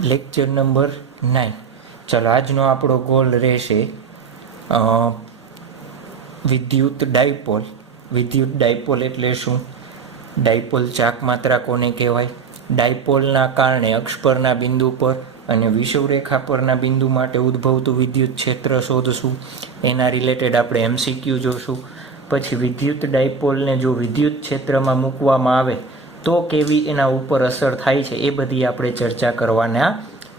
Lecture number 9. ચાલો આજનો આપણો ગોલ રહેશે વિદ્યુત ડાયપોલ. વિદ્યુત ડાયપોલ એટલે શું? ડાયપોલ ચાક માત્રા કોને કહેવાય? ડાયપોલના કારણે અક્ષ પરના બિંદુ પર અને વિષુવરેખા પરના બિંદુ માટે ઉદ્ભવતું વિદ્યુત ક્ષેત્ર શોધશું. એના રિલેટેડ આપણે MCQ જોશું. પછી વિદ્યુત ડાયપોલને જો વિદ્યુત ક્ષેત્રમાં મૂકવામાં આવે તો કેવી એના ઉપર અસર થાય છે એ બધી આપણે ચર્ચા કરવાના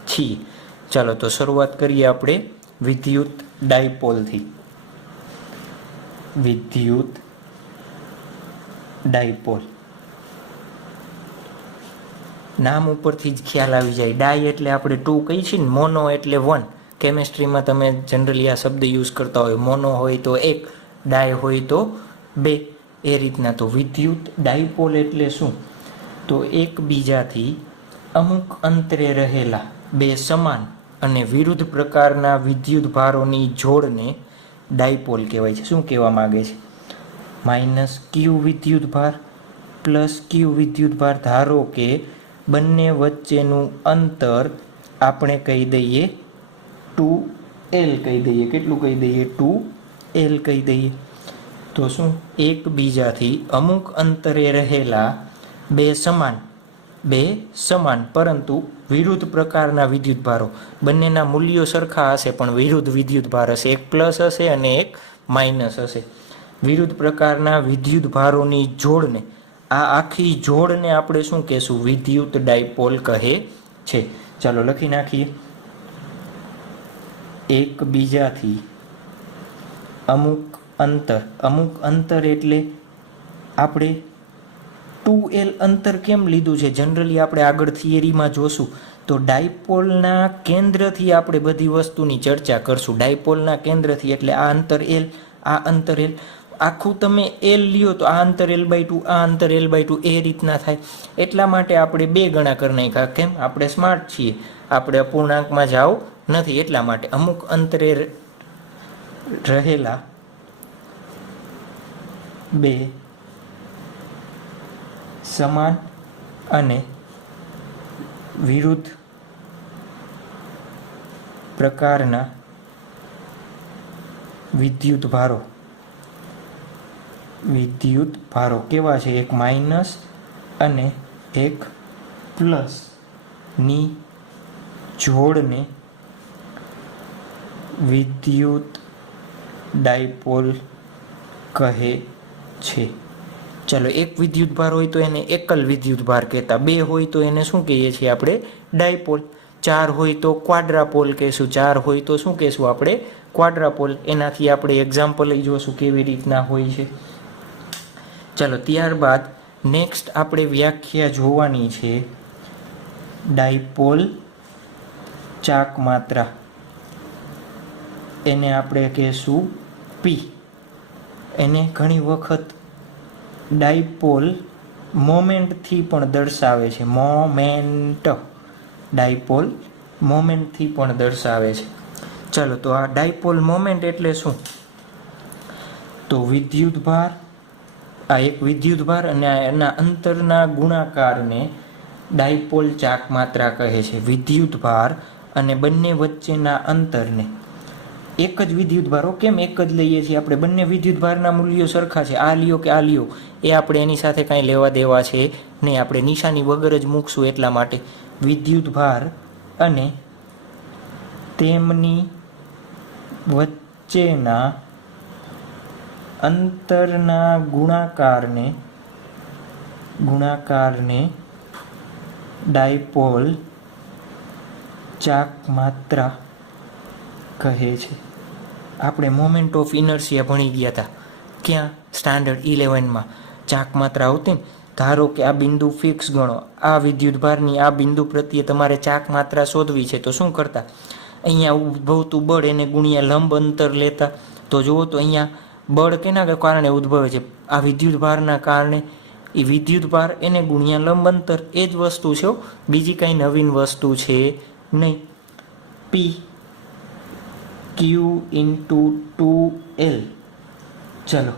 છીએ. ચાલો તો શરૂઆત કરીએ આપણે વિદ્યુત ડાયપોલથી. વિદ્યુત ડાયપોલ નામ ઉપરથી જ ખ્યાલ આવી જાય. ડાય એટલે આપણે 2 કહીએ છીએ ને, મોનો એટલે 1. કેમેસ્ટ્રીમાં તમે જનરલી આ શબ્દ યુઝ કરતા હોય. મોનો હોય તો 1, ડાય હોય તો 2, એ રીતના. તો વિદ્યુત ડાયપોલ એટલે શું? તો એકબીજાથી અમુક અંતરે રહેલા બે સમાન અને વિરુદ્ધ પ્રકારના વિદ્યુત ભારોની જોડને ડાયપોલ કહેવાય છે. શું કહેવા માગે છે? -q વિદ્યુત ભાર પ્લસ q વિદ્યુત ભાર. ધારો કે બંને વચ્ચેનું અંતર આપણે કહી દઈએ 2l કહી દઈએ. કેટલું કહી દઈએ? 2l કહી દઈએ. તો શું એકબીજાથી અમુક અંતરે રહેલા બે સમાન પરંતુ વિરુદ્ધ પ્રકારના વિદ્યુત ભારો, બંનેના મૂલ્યો સરખા હશે પણ વિરુદ્ધ વિદ્યુત ભાર હશે. એક પ્લસ હશે અને એક માઇનસ હશે. વિરુદ્ધ પ્રકારના વિદ્યુત ભારોની જોડને, આ આખી જોડને આપણે શું કહેશું? વિદ્યુત ડાયપોલ કહે છે. ચાલો લખી નાખીએ. એકબીજાથી અમુક અંતર એટલે આપણે 2l અંતર કેમ લીધું છે? જનરલી આપણે આગળ થિયરીમાં જોશું તો ડાયપોલના કેન્દ્રથી આપણે બધી વસ્તુની ચર્ચા કરશું. ડાયપોલના કેન્દ્રથી એટલે આ અંતર l, આ અંતર l. આખું તમે l લ્યો તો આ અંતર l/2, આ અંતર l/2 એ રીતના થાય. એટલા માટે આપણે 2 ગણા કરી નાખ્યા. કેમ? આપણે સ્માર્ટ છીએ, આપણે અપૂર્ણાંકમાં જાવ નથી. એટલા માટે અમુક અંતરે રહેલા બે સમાન અને વિરુદ્ધ પ્રકારના વિદ્યુત ભારો કેવા છે? એક માઇનસ અને એક પ્લસ ની જોડને વિદ્યુત ડાયપોલ કહે છે. ચાલો, એક વિદ્યુત ભાર હોય તો એને એકલ વિદ્યુત ભાર કહેતા. 2 હોય તો એને શું કહીએ છીએ આપણે? ડાયપોલ. 4 હોય તો ક્વાડ્રાપોલ કહેશું. 4 હોય તો શું કહેશું આપણે? ક્વાડ્રાપોલ. એનાથી આપણે એક્ઝામ્પલ લઈ જોશું કેવી રીતના હોય છે. ચાલો ત્યારબાદ નેક્સ્ટ આપણે વ્યાખ્યા જોવાની છે ડાયપોલ ચાક માત્રા. એને આપણે કહેશું P. એને ઘણી વખત ડાયપોલ મોમેન્ટથી પણ દર્શાવે છે. ડાયપોલ મોમેન્ટથી પણ દર્શાવે છે. ચાલો તો આ ડાયપોલ મોમેન્ટ એટલે શું? તો વિદ્યુત ભાર, આ એક વિદ્યુત ભાર અને એના અંતરના ગુણાકારને ડાયપોલ ચાક માત્રા કહે છે. વિદ્યુત ભાર અને બંને વચ્ચેના અંતરને એક જ વિદ્યુત ભારો. કેમ એક જ લઈએ છીએ આપણે? બંને વિદ્યુત ભારના મૂલ્યો સરખા છે. આ લ્યો કે આ લ્યો એ આપણે એની સાથે કાંઈ લેવા દેવા છે નહીં. આપણે નિશાની વગર જ મૂકશું. એટલા માટે વિદ્યુત ભાર અને તેમની વચ્ચેના અંતરના ગુણાકારને ડાયપોલ ચાક માત્રા કહે છે. આપણે મોમેન્ટ ઓફ ઇનર્શિયા ભણી ગયા હતા. ક્યાં? સ્ટાન્ડર્ડ 11માં ચાક માત્રા આવતી ને. ધારો કે આ બિંદુ ફિક્સ ગણો. આ વિદ્યુત ભારની આ બિંદુ પ્રત્યે તમારે ચાક માત્રા શોધવી છે તો શું કરતા? અહીંયા ઉદ્ભવતું બળ એને ગુણ્યા લંબ અંતર લેતા. તો જુઓ તો અહીંયા બળ કેના કારણે ઉદ્ભવે છે? આ વિદ્યુત ભારના કારણે. એ વિદ્યુત ભાર એને ગુણ્યા લંબ અંતર. એ જ વસ્તુ છે, બીજી કાંઈ નવીન વસ્તુ છે નહીં. P q × 2l. ચલો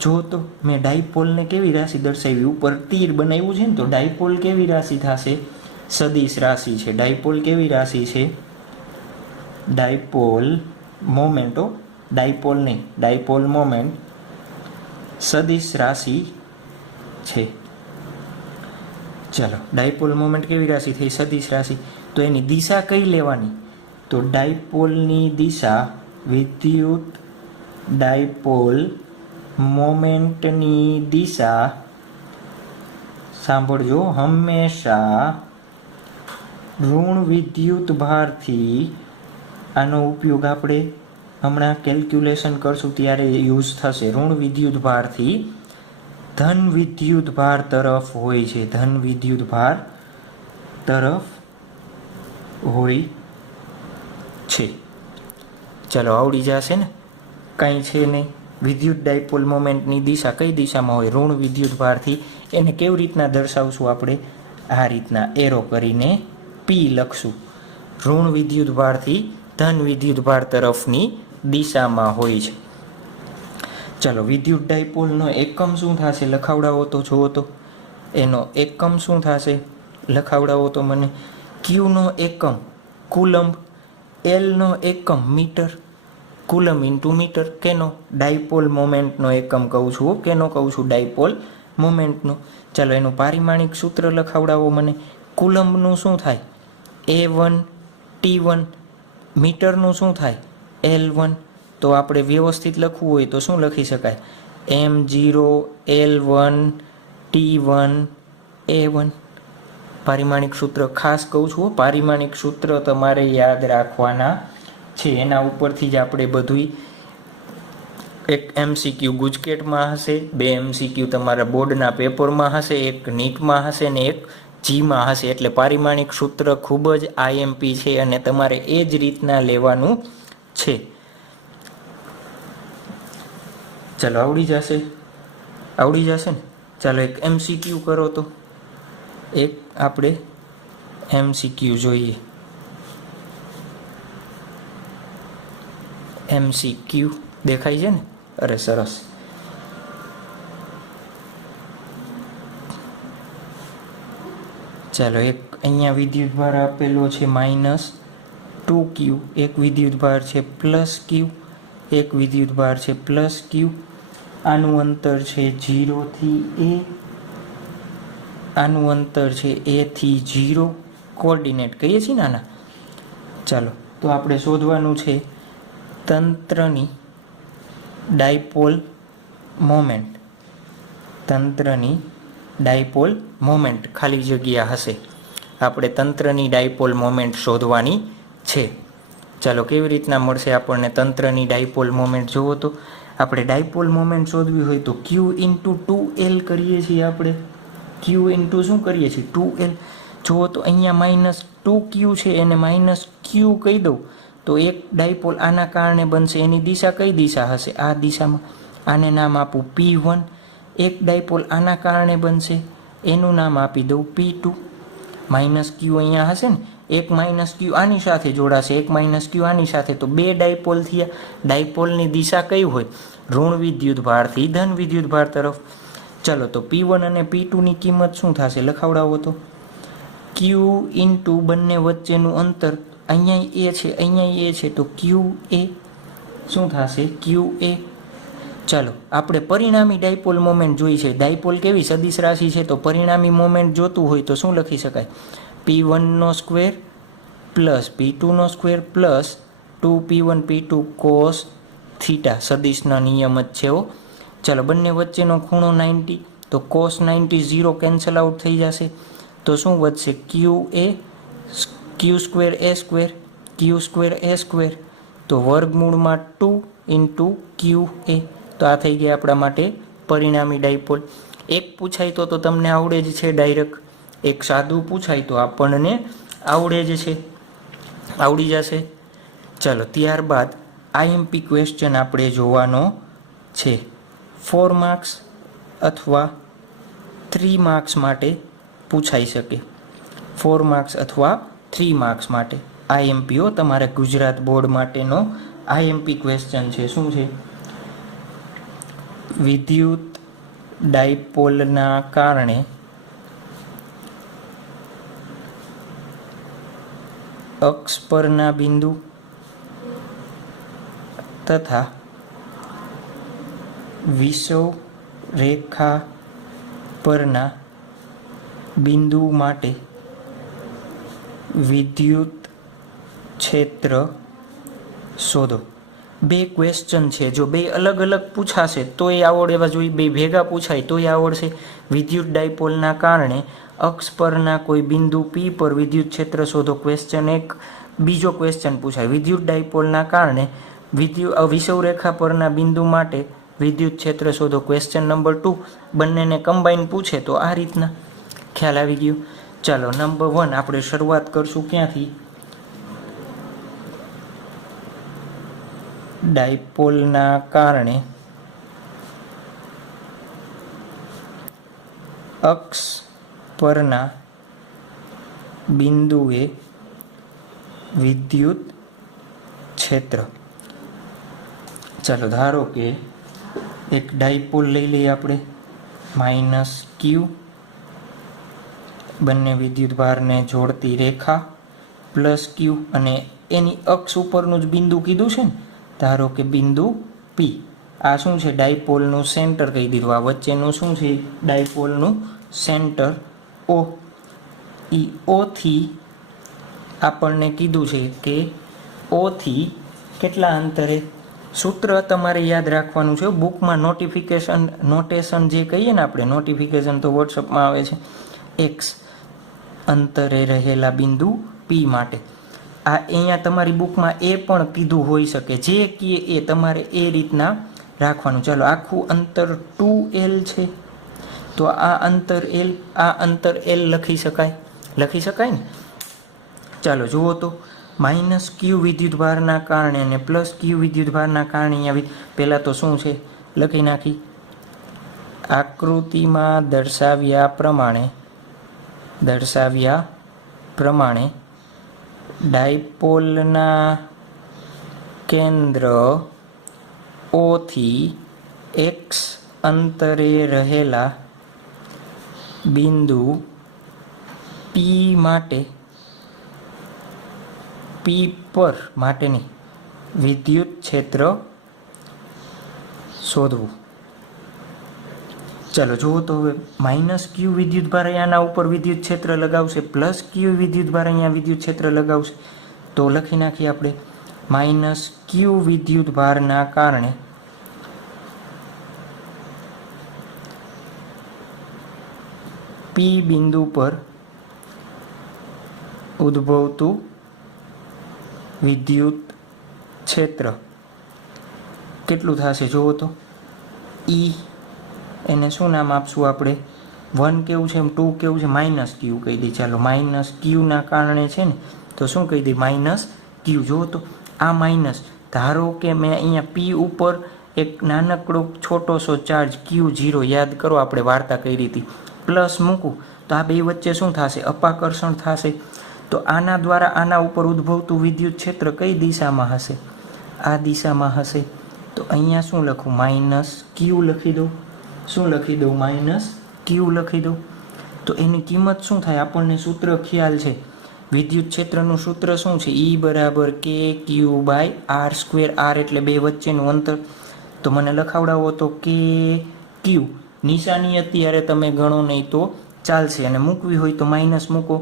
જો તો મેં ડાયપોલને કેવી રાશિ દર્શાવી? ઉપર તીર બનાવ્યું છે ને, તો ડાયપોલ કેવી રાશિ થશે? સદિશ રાશિ છે. ડાયપોલ કેવી રાશિ છે? ડાયપોલ મોમેન્ટો, ડાયપોલ નહીં, ડાયપોલ મોમેન્ટ સદિશ રાશિ છે. ચાલો, ડાયપોલ મોમેન્ટ કેવી રાશિ થઈ? સદિશ રાશિ. તો એની દિશા કઈ લેવાની? તો ડાયપોલની દિશા, વિદ્યુત ડાયપોલ મોમેન્ટની દિશા, સાંભળજો, હંમેશા ઋણ વિદ્યુત ભારથી, આનો ઉપયોગ આપણે હમણાં કેલ્ક્યુલેશન કરશું ત્યારે યુઝ થશે, ઋણ વિદ્યુત ભારથી ધન વિદ્યુત ભાર તરફ હોય છે, ધન વિદ્યુત ભાર તરફ હોય છે. ચાલો, આવડી જશે ને? કાંઈ છે નહીં. વિદ્યુત ડાયપોલ મોમેન્ટની દિશા કઈ દિશામાં હોય? ઋણ વિદ્યુત ભારથી. એને કેવી રીતના દર્શાવશું આપણે? આ રીતના એરો કરીને પી લખશું. ઋણ વિદ્યુત ભારથી ધન વિદ્યુત ભાર તરફની દિશામાં હોય છે. ચાલો, વિદ્યુત ડાયપોલનો એકમ શું થશે? લખાવડાવો તો જુઓ તો. એનો એકમ શું થશે? લખાવડાવો તો મને. ક્યુનો એકમ કુલમ્બ, એલનો એકમ મીટર, કુલમ ઇન્ટુ મીટર. કેનો? ડાયપોલ મોમેન્ટનો એકમ કહું છું. કેનો કહું છું? ડાયપોલ મોમેન્ટનો. ચાલો, એનું પારિમાણિક સૂત્ર લખાવડાવો મને. કુલમ્બનું શું થાય? A1 T1. મીટરનું શું થાય? L1. તો આપણે વ્યવસ્થિત લખવું હોય તો શું લખી શકાય? M0 L1 T1 A1. પારિમાણિક સૂત્ર ખાસ કહું છું, પારિમાણિક સૂત્ર તમારે યાદ રાખવાના છે. એના ઉપરથી જ આપણે બધુંય, એક MCQ ગુજકેટમાં હશે, 2 MCQ તમારા બોર્ડના પેપરમાં હશે, એક નીટમાં હશે ને એક જીમાં હશે. એટલે પારિમાણિક સૂત્ર ખૂબ જ IMP છે અને તમારે એ જ રીતના લેવાનું છે. ચાલો, આવડી જશે? આવડી જશે ને? ચાલો, એક MCQ કરો તો. એક આપણે MCQ જોઈએ. MCQ દેખાય છે ને? અરે સરસ. ચાલો, એક અહીંયા વિદ્યુત ભાર આપેલો છે -2Q, એક વિદ્યુત ભાર છે +Q, એક વિદ્યુત ભાર છે +Q. આનું અંતર છે 0 થી A, આનું અંતર છે A થી 0. કોઓર્ડિનેટ કહીએ છીએ ને આના. ચાલો, તો આપણે શોધવાનું છે તંત્રની ડાયપોલ મોમેન્ટ. તંત્રની ડાયપોલ મોમેન્ટ ખાલી જગ્યા હશે. આપણે તંત્રની ડાયપોલ મોમેન્ટ શોધવાની છે. ચાલો, કેવી રીતના મળશે આપણને તંત્રની ડાયપોલ મોમેન્ટ? જુઓ તો, આપણે ડાયપોલ મોમેન્ટ શોધવી હોય તો Q ઇન્ટુ 2L કરીએ છીએ. આપણે Q ઇન્ટુ શું કરીએ છીએ? 2L. જુઓ તો અહીંયા -2Q છે, એને -Q કહી દઉં તો એક ડાયપોલ આના કારણે બનશે. એની દિશા કઈ દિશા હશે? આ દિશામાં. આને નામ આપું P1. એક ડાયપોલ આના કારણે બનશે, એનું નામ આપી દઉં P2. -Q અહીંયા હશે ને, એક -Q આની સાથે જોડાશે, એક -Q આની સાથે, તો 2 ડાયપોલ થયા. ડાયપોલની દિશા કઈ હોય? ઋણ વિદ્યુત ભારથી ધન વિદ્યુત ભાર તરફ. ચાલો, તો P1 અને P2ની કિંમત શું થશે? લખાવડાવો તો. Q ઇન્ટુ બંને વચ્ચેનું અંતર, અહીંયા A છે, અહીંયા A છે, તો QA શું થશે? QA. ચાલો, આપણે પરિણામી ડાયપોલ મોમેન્ટ જોઈ છે. ડાયપોલ કેવી? સદિશ રાશિ છે, તો પરિણામી મોમેન્ટ જોતું હોય તો શું લખી શકાય? P1 square plus P2 square plus 2P1 P2 cos theta. સદિશના નિયમ જ છે. ચાલો, બંને વચ્ચેનો ખૂણો 90, તો કોસ 90 0 કેન્સલ આઉટ થઈ જશે. તો શું વધશે? Q square A square, Q square A square, તો વર્ગમૂળમાં 2 ઇન્ટુ QA. તો આ થઈ ગયા આપણા માટે પરિણામી ડાયપોલ. એક પૂછાય તો તમને આવડે જ છે ડાયરેક્ટ. એક સાદું પૂછાય તો આપણને આવડે જ છે, આવડી જશે. ચાલો, ત્યારબાદ IMP ક્વેશ્ચન આપણે જોવાનો છે. 4 માર્ક્સ અથવા 3 માર્ક્સ માટે પૂછાઈ શકે. 4 માર્ક્સ અથવા 3 માર્ક્સ માટે IMP તમારે ગુજરાત બોર્ડ માટેનો IMP ક્વેશ્ચન છે. શું છે? વિદ્યુત ડાયપોલના કારણે અક્ષ પરના બિંદુ તથા વિષુવ રેખા પરના બિંદુ માટે વિદ્યુત ક્ષેત્ર શોધો. બે ક્વેશ્ચન છે, જો બે અલગ અલગ પૂછાશે તોય આવડવા જોઈએ, બે ભેગા પૂછાય તોય આવડશે. વિદ્યુત ડાયપોલના કારણે અક્ષ પરના કોઈ બિંદુ પી પર વિદ્યુત ક્ષેત્ર શોધો, ક્વેશ્ચન 1. બીજો ક્વેશ્ચન પૂછાય વિદ્યુત ડાયપોલના કારણે વિષુવરેખા પરના બિંદુ માટે વિદ્યુત ક્ષેત્ર શોધો, ક્વેશ્ચન નંબર 2. બંનેને કમ્બાઈન પૂછે તો આ રીતના. ખ્યાલ આવી ગયો? ચાલો નંબર 1 આપણે શરૂઆત કરશું ક્યાંથી? ડાયપોલના કારણે અક્ષ પરના બિંદુએ વિદ્યુત ક્ષેત્ર. ચાલો ધારો કે એક ડાયપોલ લઈ લઈએ આપણે, માઇનસ ક્યુ, બંને વિદ્યુત ભારને જોડતી રેખા, પ્લસ ક્યુ, અને એની અક્ષ ઉપરનું જ બિંદુ કીધું છે ને, ધારો કે બિંદુ પી. આ શું છે? ડાયપોલનું સેન્ટર કહી દીધું. આ વચ્ચેનું શું છે? ડાયપોલનું સેન્ટર ઓ. ઈ ઓથી આપણને કીધું છે કે ઓથી કેટલા અંતરે? સૂત્ર તમારે યાદ રાખવાનું છે બુકમાં. નોટેશન જે કહીએ ને આપણે, નોટિફિકેશન તો વોટ્સઅપમાં આવે છે. એક્સ અંતરે રહેલા બિંદુ પી માટે. આ અહીંયા તમારી બુકમાં એ પણ કીધું હોઈ શકે, જે કીએ એ તમારે એ રીતના રાખવાનું. ચાલો આખું અંતર 2L છે, તો આ અંતર L, આ અંતર L લખી શકાય ને? ચાલો જુઓ તો, માઇનસ ક્યુ વિદ્યુતભારના કારણે અને પ્લસ ક્યુ વિદ્યુતભારના કારણે અહીંયા પહેલાં તો શું છે લખી નાખી. આકૃતિમાં દર્શાવ્યા પ્રમાણે ડાયપોલના કેન્દ્ર ઓથી એક્સ અંતરે રહેલા બિંદુ પી માટે, પી પર માટેની વિદ્યુત ક્ષેત્ર શોધવું. ચાલો જુઓ તો હવે માઇનસ ક્યુ વિદ્યુતભાર આના ઉપર વિદ્યુત ક્ષેત્ર લગાવશે, પ્લસ ક્યુ વિદ્યુતભાર અહીંયા વિદ્યુત ક્ષેત્ર લગાવશે. તો લખી નાખીએ આપણે, માઇનસ ક્યુ વિદ્યુતભારના કારણે પી બિંદુ પર ઉદ્ભવતું વિદ્યુત ક્ષેત્ર કેટલું થશે જુઓ તો. ઈ એને શું નામ આપશું આપણે? 1 કેવું છે, 2 કેવું છે, માઇનસ ક્યુ કહી દઈએ. ચાલો માઇનસ ક્યુના કારણે છે ને, તો શું કહી દઈએ? માઇનસ ક્યુ. જુઓ તો આ માઇનસ, ધારો કે મેં અહીંયા પી ઉપર એક નાનકડો છોટો સો ચાર્જ Q0 યાદ કરો, આપણે વાર્તા કરી હતી, પ્લસ મૂકું તો આ બે વચ્ચે શું થશે? અપાકર્ષણ થશે. તો આના દ્વારા આના ઉપર ઉદ્ભવતું વિદ્યુત ક્ષેત્ર કઈ દિશામાં હશે? આ દિશામાં હશે. તો અહીંયા શું લખું? માઇનસ ક્યુ લખી દઉં. શું લખી દઉં? માઇનસ ક્યુ લખી દઉં. તો એની કિંમત શું થાય? આપણને સૂત્ર ખ્યાલ છે, વિદ્યુત ક્ષેત્રનું સૂત્ર શું છે? E બરાબર KQ/R². R એટલે બે વચ્ચેનું અંતર. તો મને લખાવડાવો તો KQ. નિશાની અત્યારે તમે ગણો નહીં તો ચાલશે, અને મૂકવી હોય તો માઇનસ મૂકો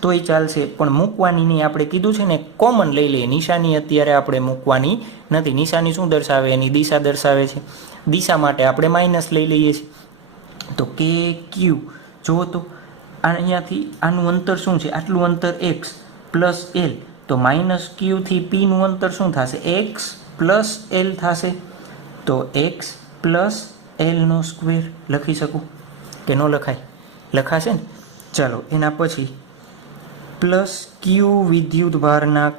તોય ચાલશે, પણ મૂકવાની નહીં. આપણે કીધું છે ને, કોમન લઈ લઈએ. નિશાની અત્યારે આપણે મૂકવાની નથી. નિશાની શું દર્શાવે? એની દિશા દર્શાવે છે. દિશા માટે આપણે માઇનસ લઈ લઈએ છીએ. તો KQ જુઓ તો અહીંયાથી આનું અંતર શું છે? આટલું અંતર x પ્લસ L. તો માઇનસ ક્યુથી પીનું અંતર શું થશે? x પ્લસ L થશે. તો x પ્લસ Lનો સ્ક્વેર લખી શકું કે ન લખાય? લખાશે ને. ચાલો એના પછી પ્લસ ક્યુ વિદ્યુતભારના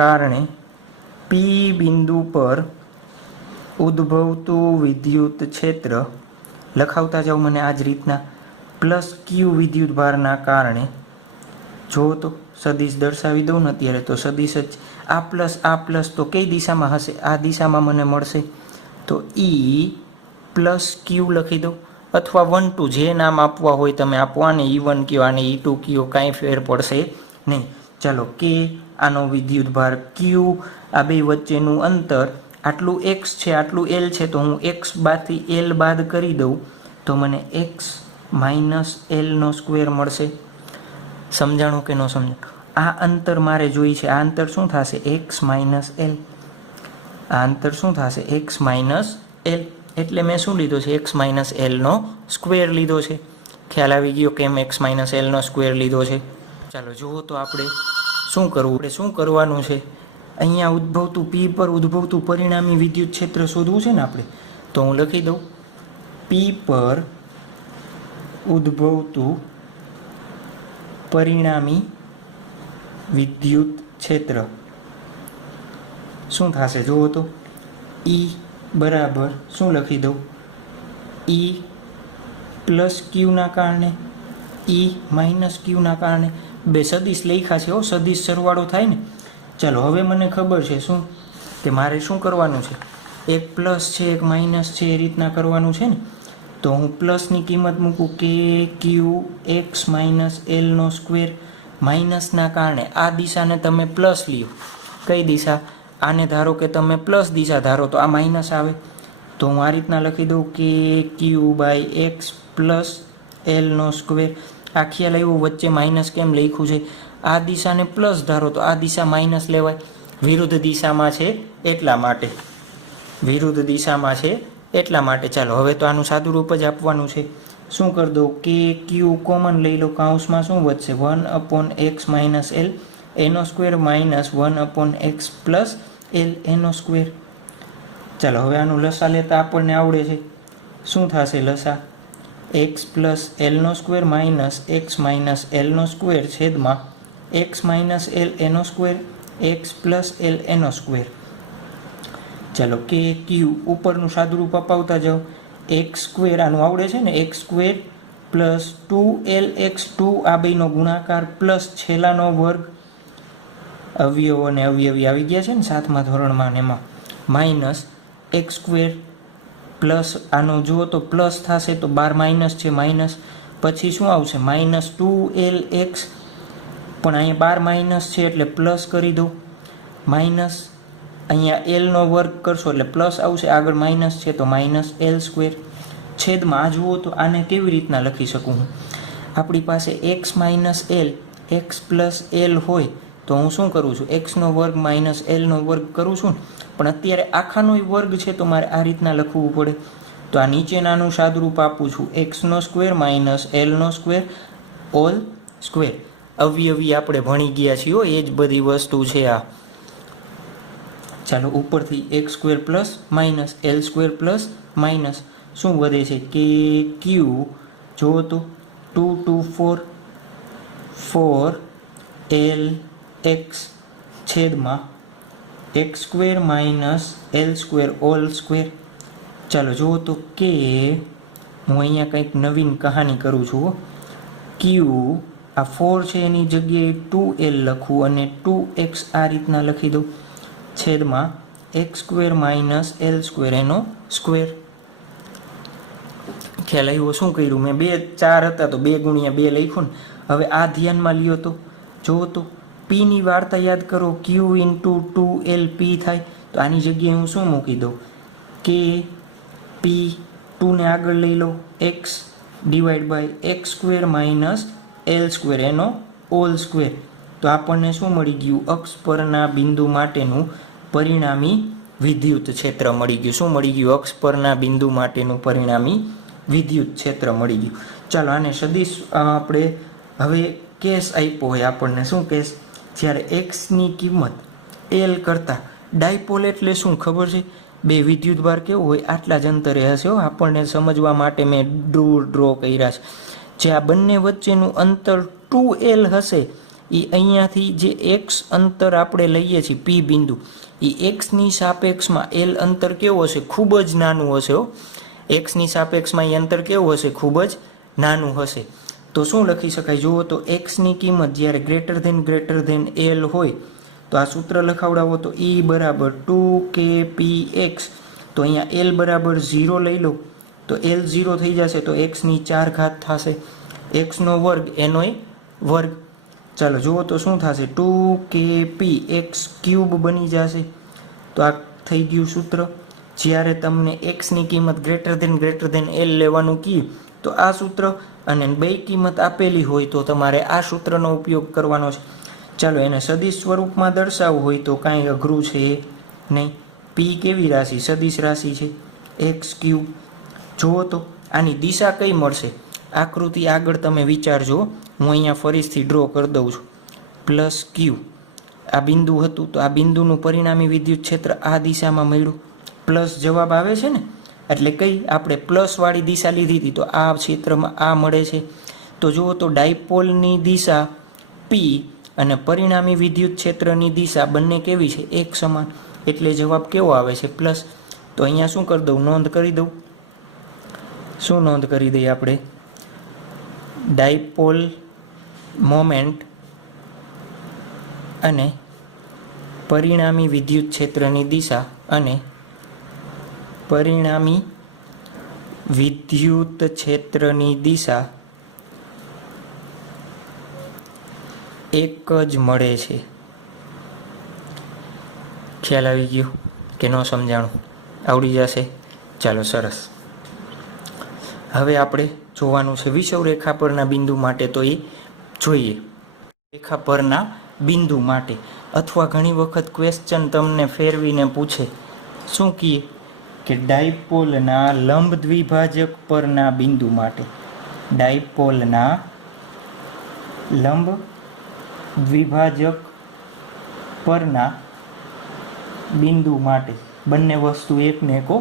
કારણે પી બિંદુ પર ઉદ્ભવતું વિદ્યુત ક્ષેત્ર લખાવતા જાઓ મને આ જ રીતના. પ્લસ ક્યુ વિદ્યુતભારના કારણે, જો તો સદિશ દર્શાવી દઉં ને અત્યારે, તો સદિશ જ આ પ્લસ તો કઈ દિશામાં હશે? આ દિશામાં મને મળશે. તો E પ્લસ ક્યુ લખી દઉં. અથવા 1 2 જે નામ આપવા હોય તમે આપો, આને E1 કયો, આને E2 કયો, કાંઈ ફેર પડશે નહીં. ચાલો કે આનો વિદ્યુતભાર Q, આ બે વચ્ચેનું અંતર આટલું x છે, આટલું L છે, તો હું x બાદથી L બાદ કરી દઉં તો મને x માઇનસ Lનો સ્ક્વેર મળશે. સમજાણું કે ન સમજાણું? આ અંતર મારે જોઈ છે. આ અંતર શું થશે? x minus L. આ અંતર શું થશે? x minus L. એટલે મેં શું લીધો છે? x માઇનસ Lનો સ્ક્વેર લીધો છે. ખ્યાલ આવી ગયો કેમ x માઇનસ Lનો સ્ક્વેર લીધો છે? ચાલો જુઓ તો આપણે શું કરવું. આપણે શું કરવાનું છે? અહીંયા ઉદ્ભવતું P પર ઉદ્ભવતું પરિણામી વિદ્યુત ક્ષેત્ર શોધવું છે ને આપણે. તો હું લખી દઉં P પર ઉદ્ભવતું પરિણામી વિદ્યુત ક્ષેત્ર શું થશે જુઓ તો. E બરાબર શું લખી દઉં? E પ્લસ ક્યુના કારણે E માઇનસ ક્યુના કારણે. બે સદિશ લખ્યા છે. સદિશ સરવાળો થાય ને. ચાલો હવે મને ખબર છે શું કે મારે શું કરવાનું છે. એક પ્લસ છે, એક માઇનસ છે, એ રીતના કરવાનું છે ને. તો હું પ્લસની કિંમત મૂકું કે ક્યુ એક્સ માઇનસ એલનો સ્ક્વેર. માઇનસના કારણે આ દિશાને તમે પ્લસ લ્યો. કઈ દિશા? આને ધારો કે તમે પ્લસ દિશા ધારો તો આ માઇનસ આવે. તો હું આ રીતના લખી દઉં કે ક્યુ બાય એક્સ પ્લસ એલનો સ્ક્વેર. આ ખ્યાલ આવ્યો વચ્ચે માઇનસ કેમ લખ્યું છે? આ દિશાને પ્લસ ધારો તો આ દિશા માઇનસ લેવાય. વિરુદ્ધ દિશામાં છે એટલા માટે. વિરુદ્ધ દિશામાં છે એટલા માટે. ચાલો હવે તો આનું સાદું રૂપ જ આપવાનું છે. શું કરી દઉં કે ક્યુ કોમન લઈ લો. કાઉન્સમાં શું વધશે? 1/x માઇનસ એલ એનો square minus 1/x plus L એનો સ્ક્વેર. ચાલો હવે આનું લસા લેતા આપણને આવડે છે. શું થશે લસા? x પ્લસ એલનો સ્ક્વેર માઇનસ x માઇનસ એલનો સ્ક્વેર છેદમાં x માઇનસ એલ એનો સ્ક્વેર x પ્લસ એલ એનો સ્ક્વેર. ચાલો કે ક્યુ ઉપરનું સાદુરૂપ અપાવતા જાઓ. એક્સ સ્ક્વેર આનું આવડે છે ને. એક્સ સ્ક્વેર પ્લસ 2LX2 આ બેનો ગુણાકાર પ્લસ છેલ્લાનો વર્ગ. અવયવો અને અવયવી આવી ગયા છે ને 7મા ધોરણમાં ને એમાં. માઇનસ એક્સ સ્ક્વેર પ્લસ આનો જુઓ તો પ્લસ થશે તો 12 માઇનસ છે માઇનસ. પછી શું આવશે? Minus 2LX. પણ અહીંયા 12 માઇનસ છે એટલે પ્લસ કરી દો. માઇનસ અહીંયા એલનો વર્ગ કરશો એટલે પ્લસ આવશે. આગળ માઇનસ છે તો માઇનસ એલ સ્ક્વેર છેદમાં. આ જુઓ તો આને કેવી રીતના લખી શકું હું? આપણી પાસે x minus L x plus L હોય તો હું શું કરું છું? એક્સનો વર્ગ માઇનસ એલનો વર્ગ કરું છું. પણ અત્યારે આખાનો વર્ગ છે તો મારે આ રીતના લખવું પડે. તો આ નીચેનાનું સાદુરૂપ આપું છું. એક્સનો સ્ક્વેર માઇનસ એલનો સ્ક્વેર ઓલ સ્ક્વેર. અવયવી આપણે ભણી ગયા છીએ. એ જ બધી વસ્તુ છે આ. ચાલો ઉપરથી x square plus minus L square plus minus શું વધે છે કે ક્યુ જુઓ તો 2 2 4 એલ એક્સ છેદમાં x square minus L square all square. ચાલો જુઓ તો કે હું અહીંયા કંઈક નવીન કહાની કરું છું. ક્યુ આ 4 છે એની જગ્યાએ 2L લખું અને 2x આ રીતના લખી દઉં છેદમાં x square minus L square એનો સ્ક્વેર. ખ્યાલ આવ્યો? શું કર્યું મેં? 2 4 હતા તો 2 ગુણ્યા 2 લખ્યું ને. હવે આ ધ્યાનમાં લ્યો તો જુઓ તો પીની વાર્તા યાદ કરો. ક્યુ ઇન્ટુ 2L પી થાય. તો આની જગ્યાએ હું શું મૂકી દઉં કે પી 2ને આગળ લઈ લો x divide by x square minus L square એનો ઓલ સ્ક્વેર. તો આપણને શું મળી ગયું? અક્ષ પરના બિંદુ માટેનું પરિણામી વિદ્યુત ક્ષેત્ર મળી ગયું. શું મળી ગયું? અક્ષ પરના બિંદુ માટેનું પરિણામી વિદ્યુત ક્ષેત્ર મળી ગયું. ચાલો આને સદિશ આપણે હવે કેસ આપ્યો હોય આપણને. શું કેસ? જ્યારે એક્સની કિંમત એલ કરતાં ડાયપોલ એટલે શું ખબર છે? બે વિદ્યુતભાર કેવું હોય આટલા જ અંતરે હશે. આપણને સમજવા માટે મેં દૂર ડ્રો કર્યા છે. જે આ બંને વચ્ચેનું અંતર 2L હશે એ અહીંયાથી જે એક્સ અંતર આપણે લઈએ છીએ પી બિંદુ એ એક્સની સાપેક્ષમાં એલ અંતર કેવું હશે? ખૂબ જ નાનું હશે. એક્સની સાપેક્ષમાં એ અંતર કેવું હશે? ખૂબ જ નાનું હશે. તો શું લખી શકાય જુઓ તો એક્સની કિંમત જ્યારે ગ્રેટર ધેન એલ હોય તો આ સૂત્ર લખાવડાવો તો E બરાબર 2kpx. તો અહીંયા એલ બરાબર 0 લઈ લો તો L 0 થઈ જશે તો x ની 4 ઘાત થશે, x નો વર્ગ એનોય વર્ગ. ચાલો જુઓ તો શું થશે 2kp x ક્યુબ બની જશે. તો આ થઈ ગયું સૂત્ર. જ્યારે તમને x ની કિંમત ગ્રેટર ધેન L લેવાનું કીધું તો આ સૂત્ર, અને બે કિંમત આપેલી હોય તો તમારે આ સૂત્રનો ઉપયોગ કરવાનો છે. ચાલો એને સદિશ સ્વરૂપમાં દર્શાવવું હોય તો કાંઈ અઘરું છે નહીં. p કેવી રાશિ? સદિશ રાશિ છે, x ક્યુબ. જુઓ તો આની દિશા કઈ મળશે? આકૃતિ આગળ તમે વિચારજો, હું અહીંયા ફરીથી ડ્રો કરી દઉં છું. પ્લસ ક્યુ આ બિંદુ હતું તો આ બિંદુનું પરિણામી વિદ્યુત ક્ષેત્ર આ દિશામાં મળ્યું. પ્લસ જવાબ આવે છે ને, એટલે કઈ આપણે પ્લસ વાળી દિશા લીધી હતી તો આ ક્ષેત્રમાં આ મળે છે. તો જુઓ તો ડાયપોલની દિશા p અને પરિણામી વિદ્યુત ક્ષેત્રની દિશા બંને કેવી છે? એક સમાન. એટલે જવાબ કેવો આવે છે? પ્લસ. તો અહીંયા શું કરી દઉં? નોંધ કરી દઉં. શું નોંધ કરી દઈએ આપણે? ડાયપોલ મોમેન્ટ અને પરિણામી વિદ્યુત ક્ષેત્રની દિશા અને પરિણામી વિદ્યુત ક્ષેત્રની દિશા એક જ મળે છે. ખ્યાલ આવી ગયો કે ન સમજાણું? આવડી જશે. ચાલો સરસ. હવે આપણે જોવાનું છે વિષુવરેખા પરના બિંદુ માટે, તો એ જોઈએ. રેખા પરના બિંદુ માટે, અથવા ઘણી વખત ક્વેશ્ચન તમને ફેરવીને પૂછે, શું કહે કે ડાયપોલના લંબ દ્વિભાજક પરના બિંદુ માટે. ડાયપોલના લંબ દ્વિભાજક પરના બિંદુ માટે બંને વસ્તુ એકને એકો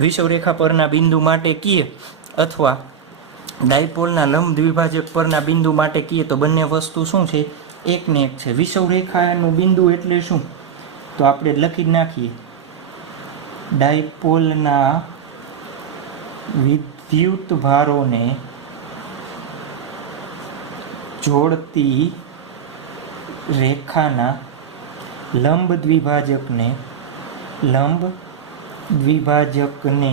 વિષુવરેખા પરના બિંદુ માટે કહીએ અથવા ડાયપોલના લંબ દ્વિભાજક પરના બિંદુ માટે કહીએ તો બંને વસ્તુ શું છે? એક ને એક છે. વિષુવરેખાનું બિંદુ એટલે શું? તો આપણે લખી નાખીએ ડાયપોલના વિદ્યુત ભારોને જોડતી રેખાના લંબ દ્વિભાજકને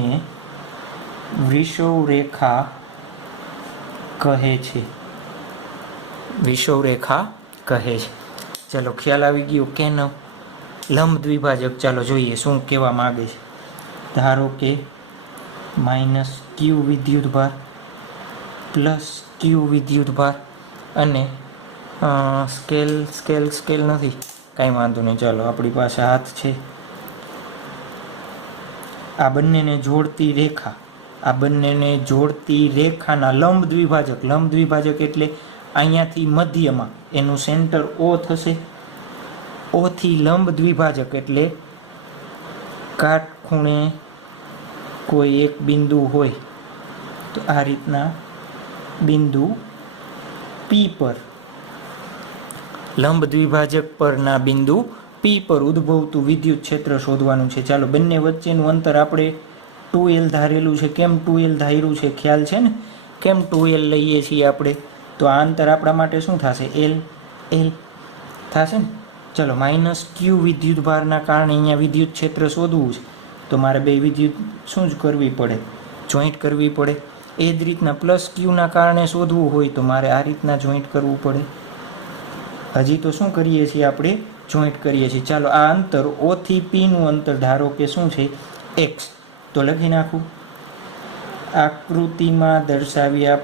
વિષુવરેખા કહે છે. વિષુવરેખા કહે છે. ચાલો ખ્યાલ આવી ગયો કે ન? લંબ દ્વિભાજક ચાલો જોઈએ શું કહેવા માંગે છે. ધારો કે -q વિદ્યુતભાર પ્લસ q વિદ્યુતભાર અને સ્કેલ નથી, કાંઈ વાંધો નહીં. ચાલો આપણી પાસે હાથ છે. આ બંનેને જોડતી રેખા, આ બંનેને જોડતી રેખાના લંબ દ્વિભાજક એટલે અહીંયાથી મધ્યમાં એનું સેન્ટર O થશે. O થી લંબ દ્વિભાજક એટલે કાટખૂણે કોઈ એક બિંદુ હોય તો આ રીતના બિંદુ P પર, લંબ દ્વિભાજક પરના બિંદુ P પર ઉદ્ભવતું વિદ્યુત ક્ષેત્ર શોધવાનું છે. ચાલો બંને વચ્ચેનું અંતર આપણે 2L ધારેલું છે. કેમ 2L ધાર્યું છે? ખ્યાલ છે ને કેમ 2L લઈએ છીએ આપણે? તો આ અંતર આપણા માટે શું થશે? L થશે ને. ચલો -q વિદ્યુતભારના કારણે અહીંયા વિદ્યુત ક્ષેત્ર શોધવું છે તો મારે બે વિદ્યુત શું જ કરવી પડે? જોઈન્ટ કરવી પડે. એ જ રીતના +q ના કારણે શોધવું હોય તો મારે આ રીતના જોઈન્ટ કરવું પડે. હજી તો શું કરીએ છીએ આપણે? જોઈન્ટ કરીએ છીએ. ચાલો આ અંતર O થી P નું અંતર ધારો કે શું છે? x. તો લખી નાખું આકૃતિમાં દર્શાવ્યા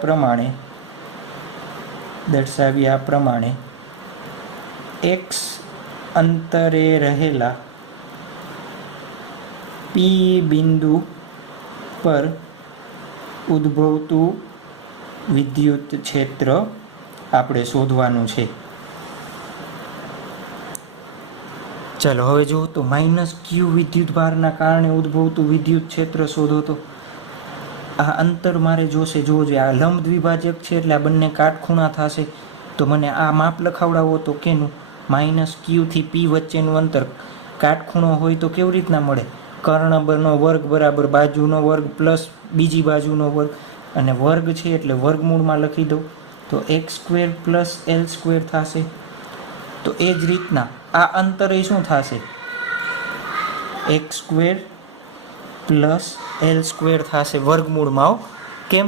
પ્રમાણે x અંતરે રહેલા P બિંદુ પર ઉદ્ભવતું વિદ્યુત ક્ષેત્ર આપણે શોધવાનું છે. ચાલો હવે જુઓ તો -q વિદ્યુતભારના કારણે ઉદ્ભવતું વિદ્યુત ક્ષેત્ર શોધો. તો આ અંતર મારે જોશે. જોજો આ લંબ દ્વિભાજક છે એટલે આ બંને કાટખૂણા થશે. તો મને આ માપ લખાવડાવો તો કેનું? -q થી P વચ્ચેનું અંતર કાટખૂણો હોય તો કેવી રીતના મળે? કર્ણનો વર્ગ બરાબર બાજુનો વર્ગ પ્લસ બીજી બાજુનો વર્ગ, અને વર્ગ છે એટલે વર્ગમૂળમાં લખી દઉં તો x² + L² થશે. તો એ જ રીતના આ અંતરે શું થશે? x² પ્લસ એલ સ્ક્વેર થશે વર્ગમૂળમાં. કેમ?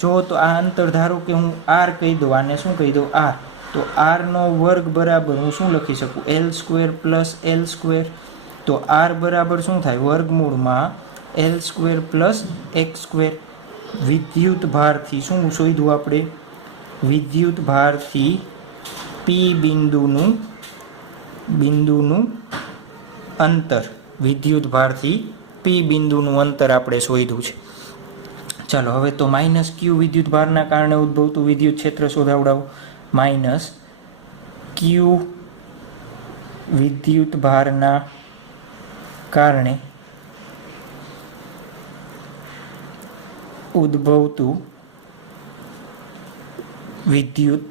જુઓ તો આ અંતર ધારો કે હું આર કહી દઉં, આને શું કહી દઉં? આર. તો આરનો વર્ગ બરાબર હું શું લખી શકું? L square plus L square. તો આર બરાબર શું થાય? વર્ગમૂળમાં L square plus x square. વિદ્યુત ભારથી શું શોધ્યું આપણે? વિદ્યુત ભારથી પી બિંદુનું અંતર. વિદ્યુત ભારથી પી બિંદુનું અંતર આપણે શોધ્યું છે. ચાલો હવે તો માઇનસ ક્યુ વિદ્યુત ભારના કારણે ઉદ્ભવતું વિદ્યુત ક્ષેત્ર શોધાવડાવો. માઇનસ ક્યુ વિદ્યુત ભારના કારણે ઉદ્ભવતું વિદ્યુત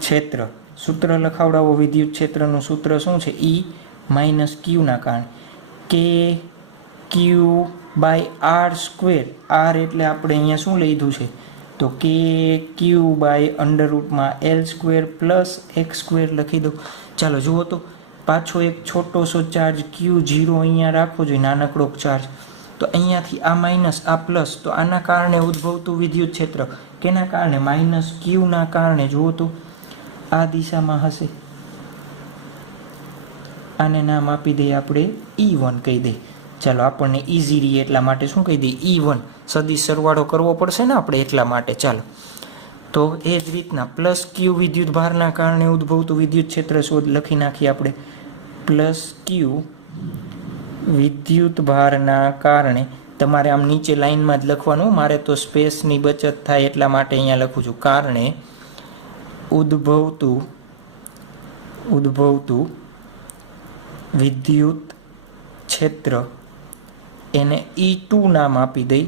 ક્ષેત્ર. સૂત્ર લખાવડાવો. વિદ્યુત ક્ષેત્રનું સૂત્ર શું છે? ઈ માઇનસ ક્યુના કારણે k q by r square. R એટલે આપણે અહીંયા શું લીધું છે? તો કે ક્યુ બાય અંડરરૂટમાં L square plus x square લખી દો. ચાલો જુઓ તો પાછો એક છોટો સો ચાર્જ ક્યુ 0 અહીંયા રાખવો જોઈએ, નાનકડો ચાર્જ. તો અહીંયાથી આ માઇનસ આ પ્લસ, તો આના કારણે ઉદ્ભવતું વિદ્યુત ક્ષેત્ર કેના કારણે? માઇનસ ક્યુના કારણે. જુઓ તો આ દિશામાં હશે. આને નામ આપી દઈએ આપણે E1 કહી દઈએ. ચાલો આપણને ઇઝી રહે એટલા માટે શું કહી દઈએ? E1. સદિશ સરવાળો કરવો પડશે ને આપણે એટલા માટે. ચાલો તો એ જ રીતના પ્લસ ક્યુ વિદ્યુત ભારના કારણે ઉદ્ભવતું વિદ્યુત ક્ષેત્ર શોધ લખી નાખીએ આપણે. પ્લસ ક્યુ વિદ્યુત ભારના કારણે, તમારે આમ નીચે લાઈનમાં જ લખવાનું, મારે તો સ્પેસની બચત થાય એટલા માટે અહીંયા લખું છું. કારણે ઉદ્ભવતું વિદ્યુત ક્ષેત્ર, એને E2 નામ આપી દઈ.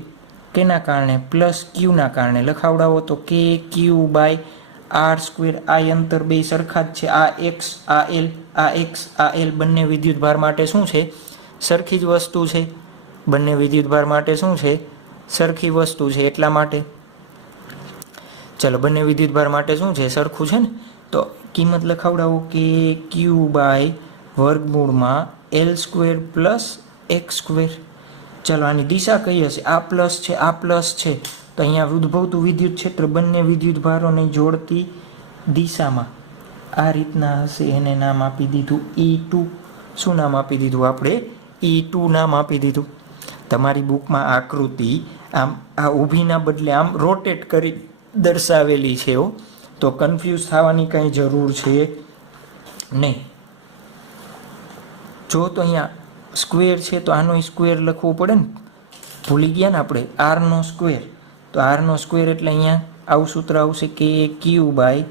કેના કારણે? પ્લસ ક્યુના કારણે. લખાવડાવો તો k q by r square. આ અંતર બે સરખા જ છે. આ એક્સ, આ એલ, આ એક્સ, આ એલ બંને વિદ્યુત ભાર માટે શું છે? સરખી જ વસ્તુ છે. બંને વિદ્યુત ભાર માટે શું છે? સરખી વસ્તુ છે એટલા માટે. ચલો બંને વિદ્યુત ભાર માટે શું છે? સરખું છે ને. તો કિંમત લખાવડાવો કે ક્યુ બાય વર્ગમૂળમાં L square plus x square. ચાલો આની દિશા કઈ હશે? આ પ્લસ છે, આ પ્લસ છે. તો અહીંયા ઉદ્ભવતું વિદ્યુત ક્ષેત્ર બંને વિદ્યુત ભારોને જોડતી દિશામાં આ રીતના હશે. એને નામ આપી દીધું E2. શું નામ આપી દીધું આપણે? E2 નામ આપી દીધું. તમારી બુકમાં આકૃતિ આમ આ ઊભીના બદલે આમ રોટેટ કરી દર્શાવેલી છે. તો કન્ફ્યુઝ થવાની કંઈ જરૂર છે નહીં. જો તો અહીંયા સ્ક્વેર છે તો આનો સ્ક્વેર લખવો પડે ને. ભૂલી ગયા ને આપણે આરનો સ્ક્વેર. તો આરનો સ્ક્વેર એટલે અહીંયા આવું સૂત્ર આવશે k q by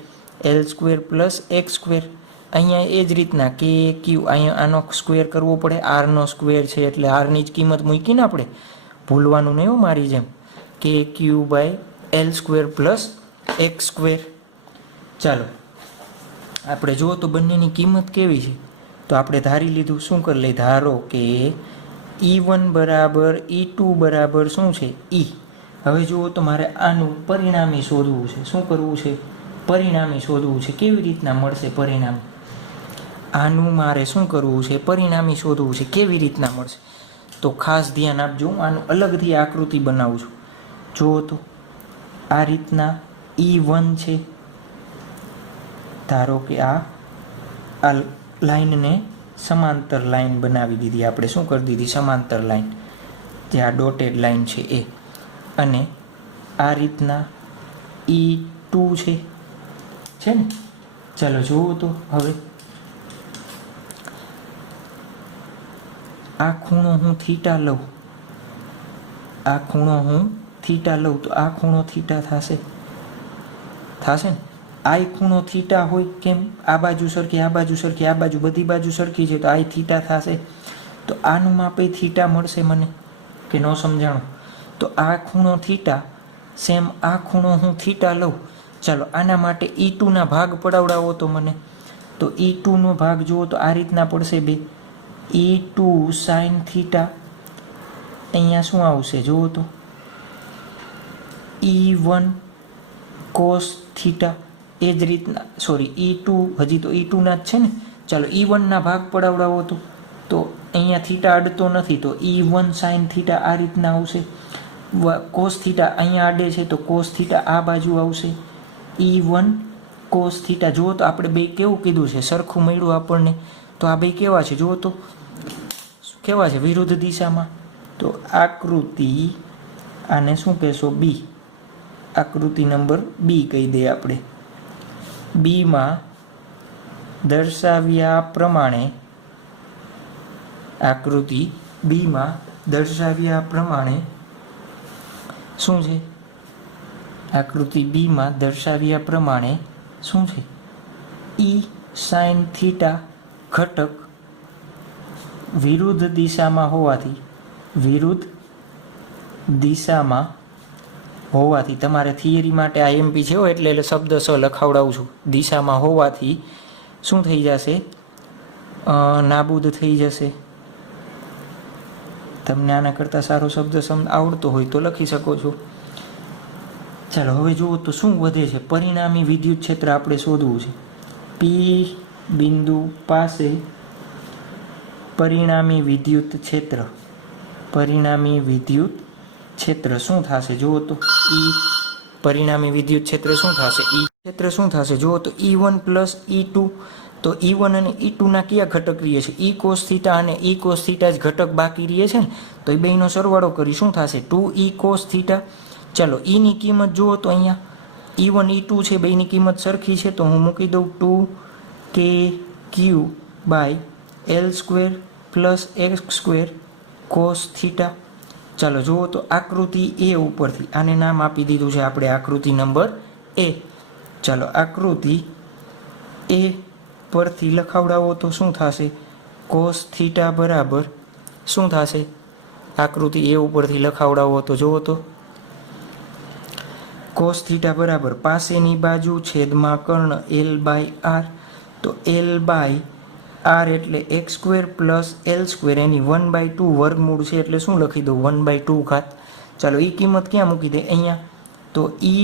L square plus x square. અહીંયા એ જ રીતના કે ક્યુ, અહીંયા આનો સ્ક્વેર કરવો પડે. આરનો સ્ક્વેર છે એટલે આરની જ કિંમત મૂકીને આપણે ભૂલવાનું નહીં મારી જેમ. K q by L square plus x square. ચાલો આપણે જુઓ તો બંનેની કિંમત કેવી છે? તો આપણે ધારી લીધું. શું કરી લઈએ? ધારો કે E1 બરાબર E2 બરાબર શું છે? E. હવે જુઓ તો મારે આનું પરિણામી શોધવું છે. શું કરવું છે? પરિણામી શોધવું છે. કેવી રીતના મળશે પરિણામી? આનું મારે શું કરવું છે? પરિણામી શોધવું છે. કેવી રીતના મળશે? તો ખાસ ધ્યાન આપજો. હું આનું અલગથી આકૃતિ બનાવું છું. જુઓ તો આ રીતના E1 છે. ધારો કે આ લાઈનને સમાંતર લાઈન બનાવી દીધી આપણે. શું કરી દીધી? સમાંતર લાઈન. જે આ ડોટેડ લાઈન છે એ. અને આ રીતના E2 છે ને. ચાલો જુઓ તો હવે આ ખૂણો હું થીટા લઉં. આ ખૂણો હું થીટા લઉં તો આ ખૂણો થીટા થશે ને. આ ખૂણો થીટા હોય. કેમ? આ બાજુ સરખી, આ બાજુ સરખી, આ બાજુ બધી બાજુ સરખી છે તો આ થીટા થશે. તો આનું માપે થીટા મળશે મને કે ન સમજાણું? તો આ ખૂણો થીટા સેમ આ ખૂણો હું થીટા લઉં. ચાલો આના માટે E2 ના ભાગ પડાવડાવો તો મને. તો E2 નો ભાગ જુઓ તો આ રીતના પડશે બે. E2 sine theta. અહીંયા શું આવશે? જુઓ તો E1 કોસ થીટા. એ જ રીતના E2, હજી તો E2 ના જ છે ને. ચાલો E1 ના ભાગ પડાવડાવો તો અહીંયા થીટા અડતો નથી તો E1 સાઇન થીટા આ રીતના આવશે. કોસ થીટા અહીંયા અડે છે તો કોસ થીટા આ બાજુ આવશે. E1 cos theta. જુઓ તો આપણે બે કેવું કીધું છે, સરખું મળ્યું આપણને. તો આ બે કેવા છે જુઓ તો, કેવા છે? વિરુદ્ધ દિશામાં. તો આકૃતિ, આને શું કહેશો? બી. આકૃતિ નંબર બી કહી દઈએ આપણે. બીમાં દર્શાવ્યા પ્રમાણે, આકૃતિ બીમાં દર્શાવ્યા પ્રમાણે શું છે? આકૃતિ બીમાં દર્શાવ્યા પ્રમાણે શું છે? E સાઇન થીટા ઘટક વિરુદ્ધ દિશામાં હોવાથી, વિરુદ્ધ દિશામાં હોવાથી, તમારે થિયરી માટે આઈએમપી છે એટલે શબ્દ સ લખાવડાવું છું. દિશામાં હોવાથી શું થઈ જશે? નાબૂદ થઈ જશે. તમને આના કરતાં સારો શબ્દ આવડતો હોય તો લખી શકો છો. ચાલો હવે જુઓ તો શું વધે છે? પરિણામી વિદ્યુત ક્ષેત્ર આપણે શોધવું છે. પી બિંદુ પાસે પરિણામી વિદ્યુત ક્ષેત્ર, પરિણામી વિદ્યુત ક્ષેત્ર શું થશે? જુઓ તો પરિણામી વિદ્યુત ક્ષેત્ર શું થશે? ક્ષેત્ર શું થશે? જુઓ તો E1 પ્લસ E2. તો E1 અને E2 ના કયા ઘટક રહીએ છે? E cos થીટા અને E cos થીટા જ ઘટક બાકી રહીએ છે ને. તો એ બેનો સરવાળો કરી શું થશે? 2E cos theta. ચાલો E ની કિંમત જુઓ તો અહીંયા E1 E2 છે, બેની કિંમત સરખી છે તો હું મૂકી દઉં 2KQ by L square plus x square cos theta. ચાલો જુઓ તો આકૃતિ એ ઉપરથી, આને નામ આપી દીધું છે આપણે આકૃતિ નંબર એ. ચાલો આકૃતિ એ પરથી લખાવડાવો તો શું થશે? cos થીટા બરાબર શું થશે? આકૃતિ એ ઉપરથી લખાવડાવો તો જુઓ તો cos થીટા બરાબર પાસેની બાજુ છેદમાં કર્ણ L બાય R. તો L બાય R એટલે x square plus L square, એની 1/2 વર્ગમૂળ છે એટલે શું લખી દઉં? 1/2 ઘાત. ચાલો એ કિંમત ક્યાં મૂકી દે? અહીંયા. તો E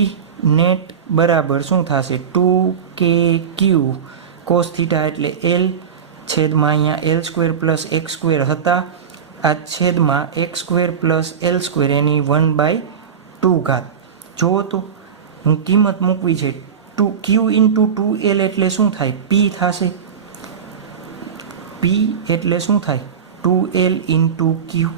નેટ બરાબર શું થશે? 2KQ cos થીટા એટલે L છેદમાં અહીંયા L square plus x square હતા, આ છેદમાં x square plus L square, એની 1/2 ઘાત. જુઓ તો હું કિંમત મૂકવી છે. Q ઇન્ટુ 2L એટલે શું થાય? P થશે. P એટલે શું થાય? 2L ઇન્ટુ Q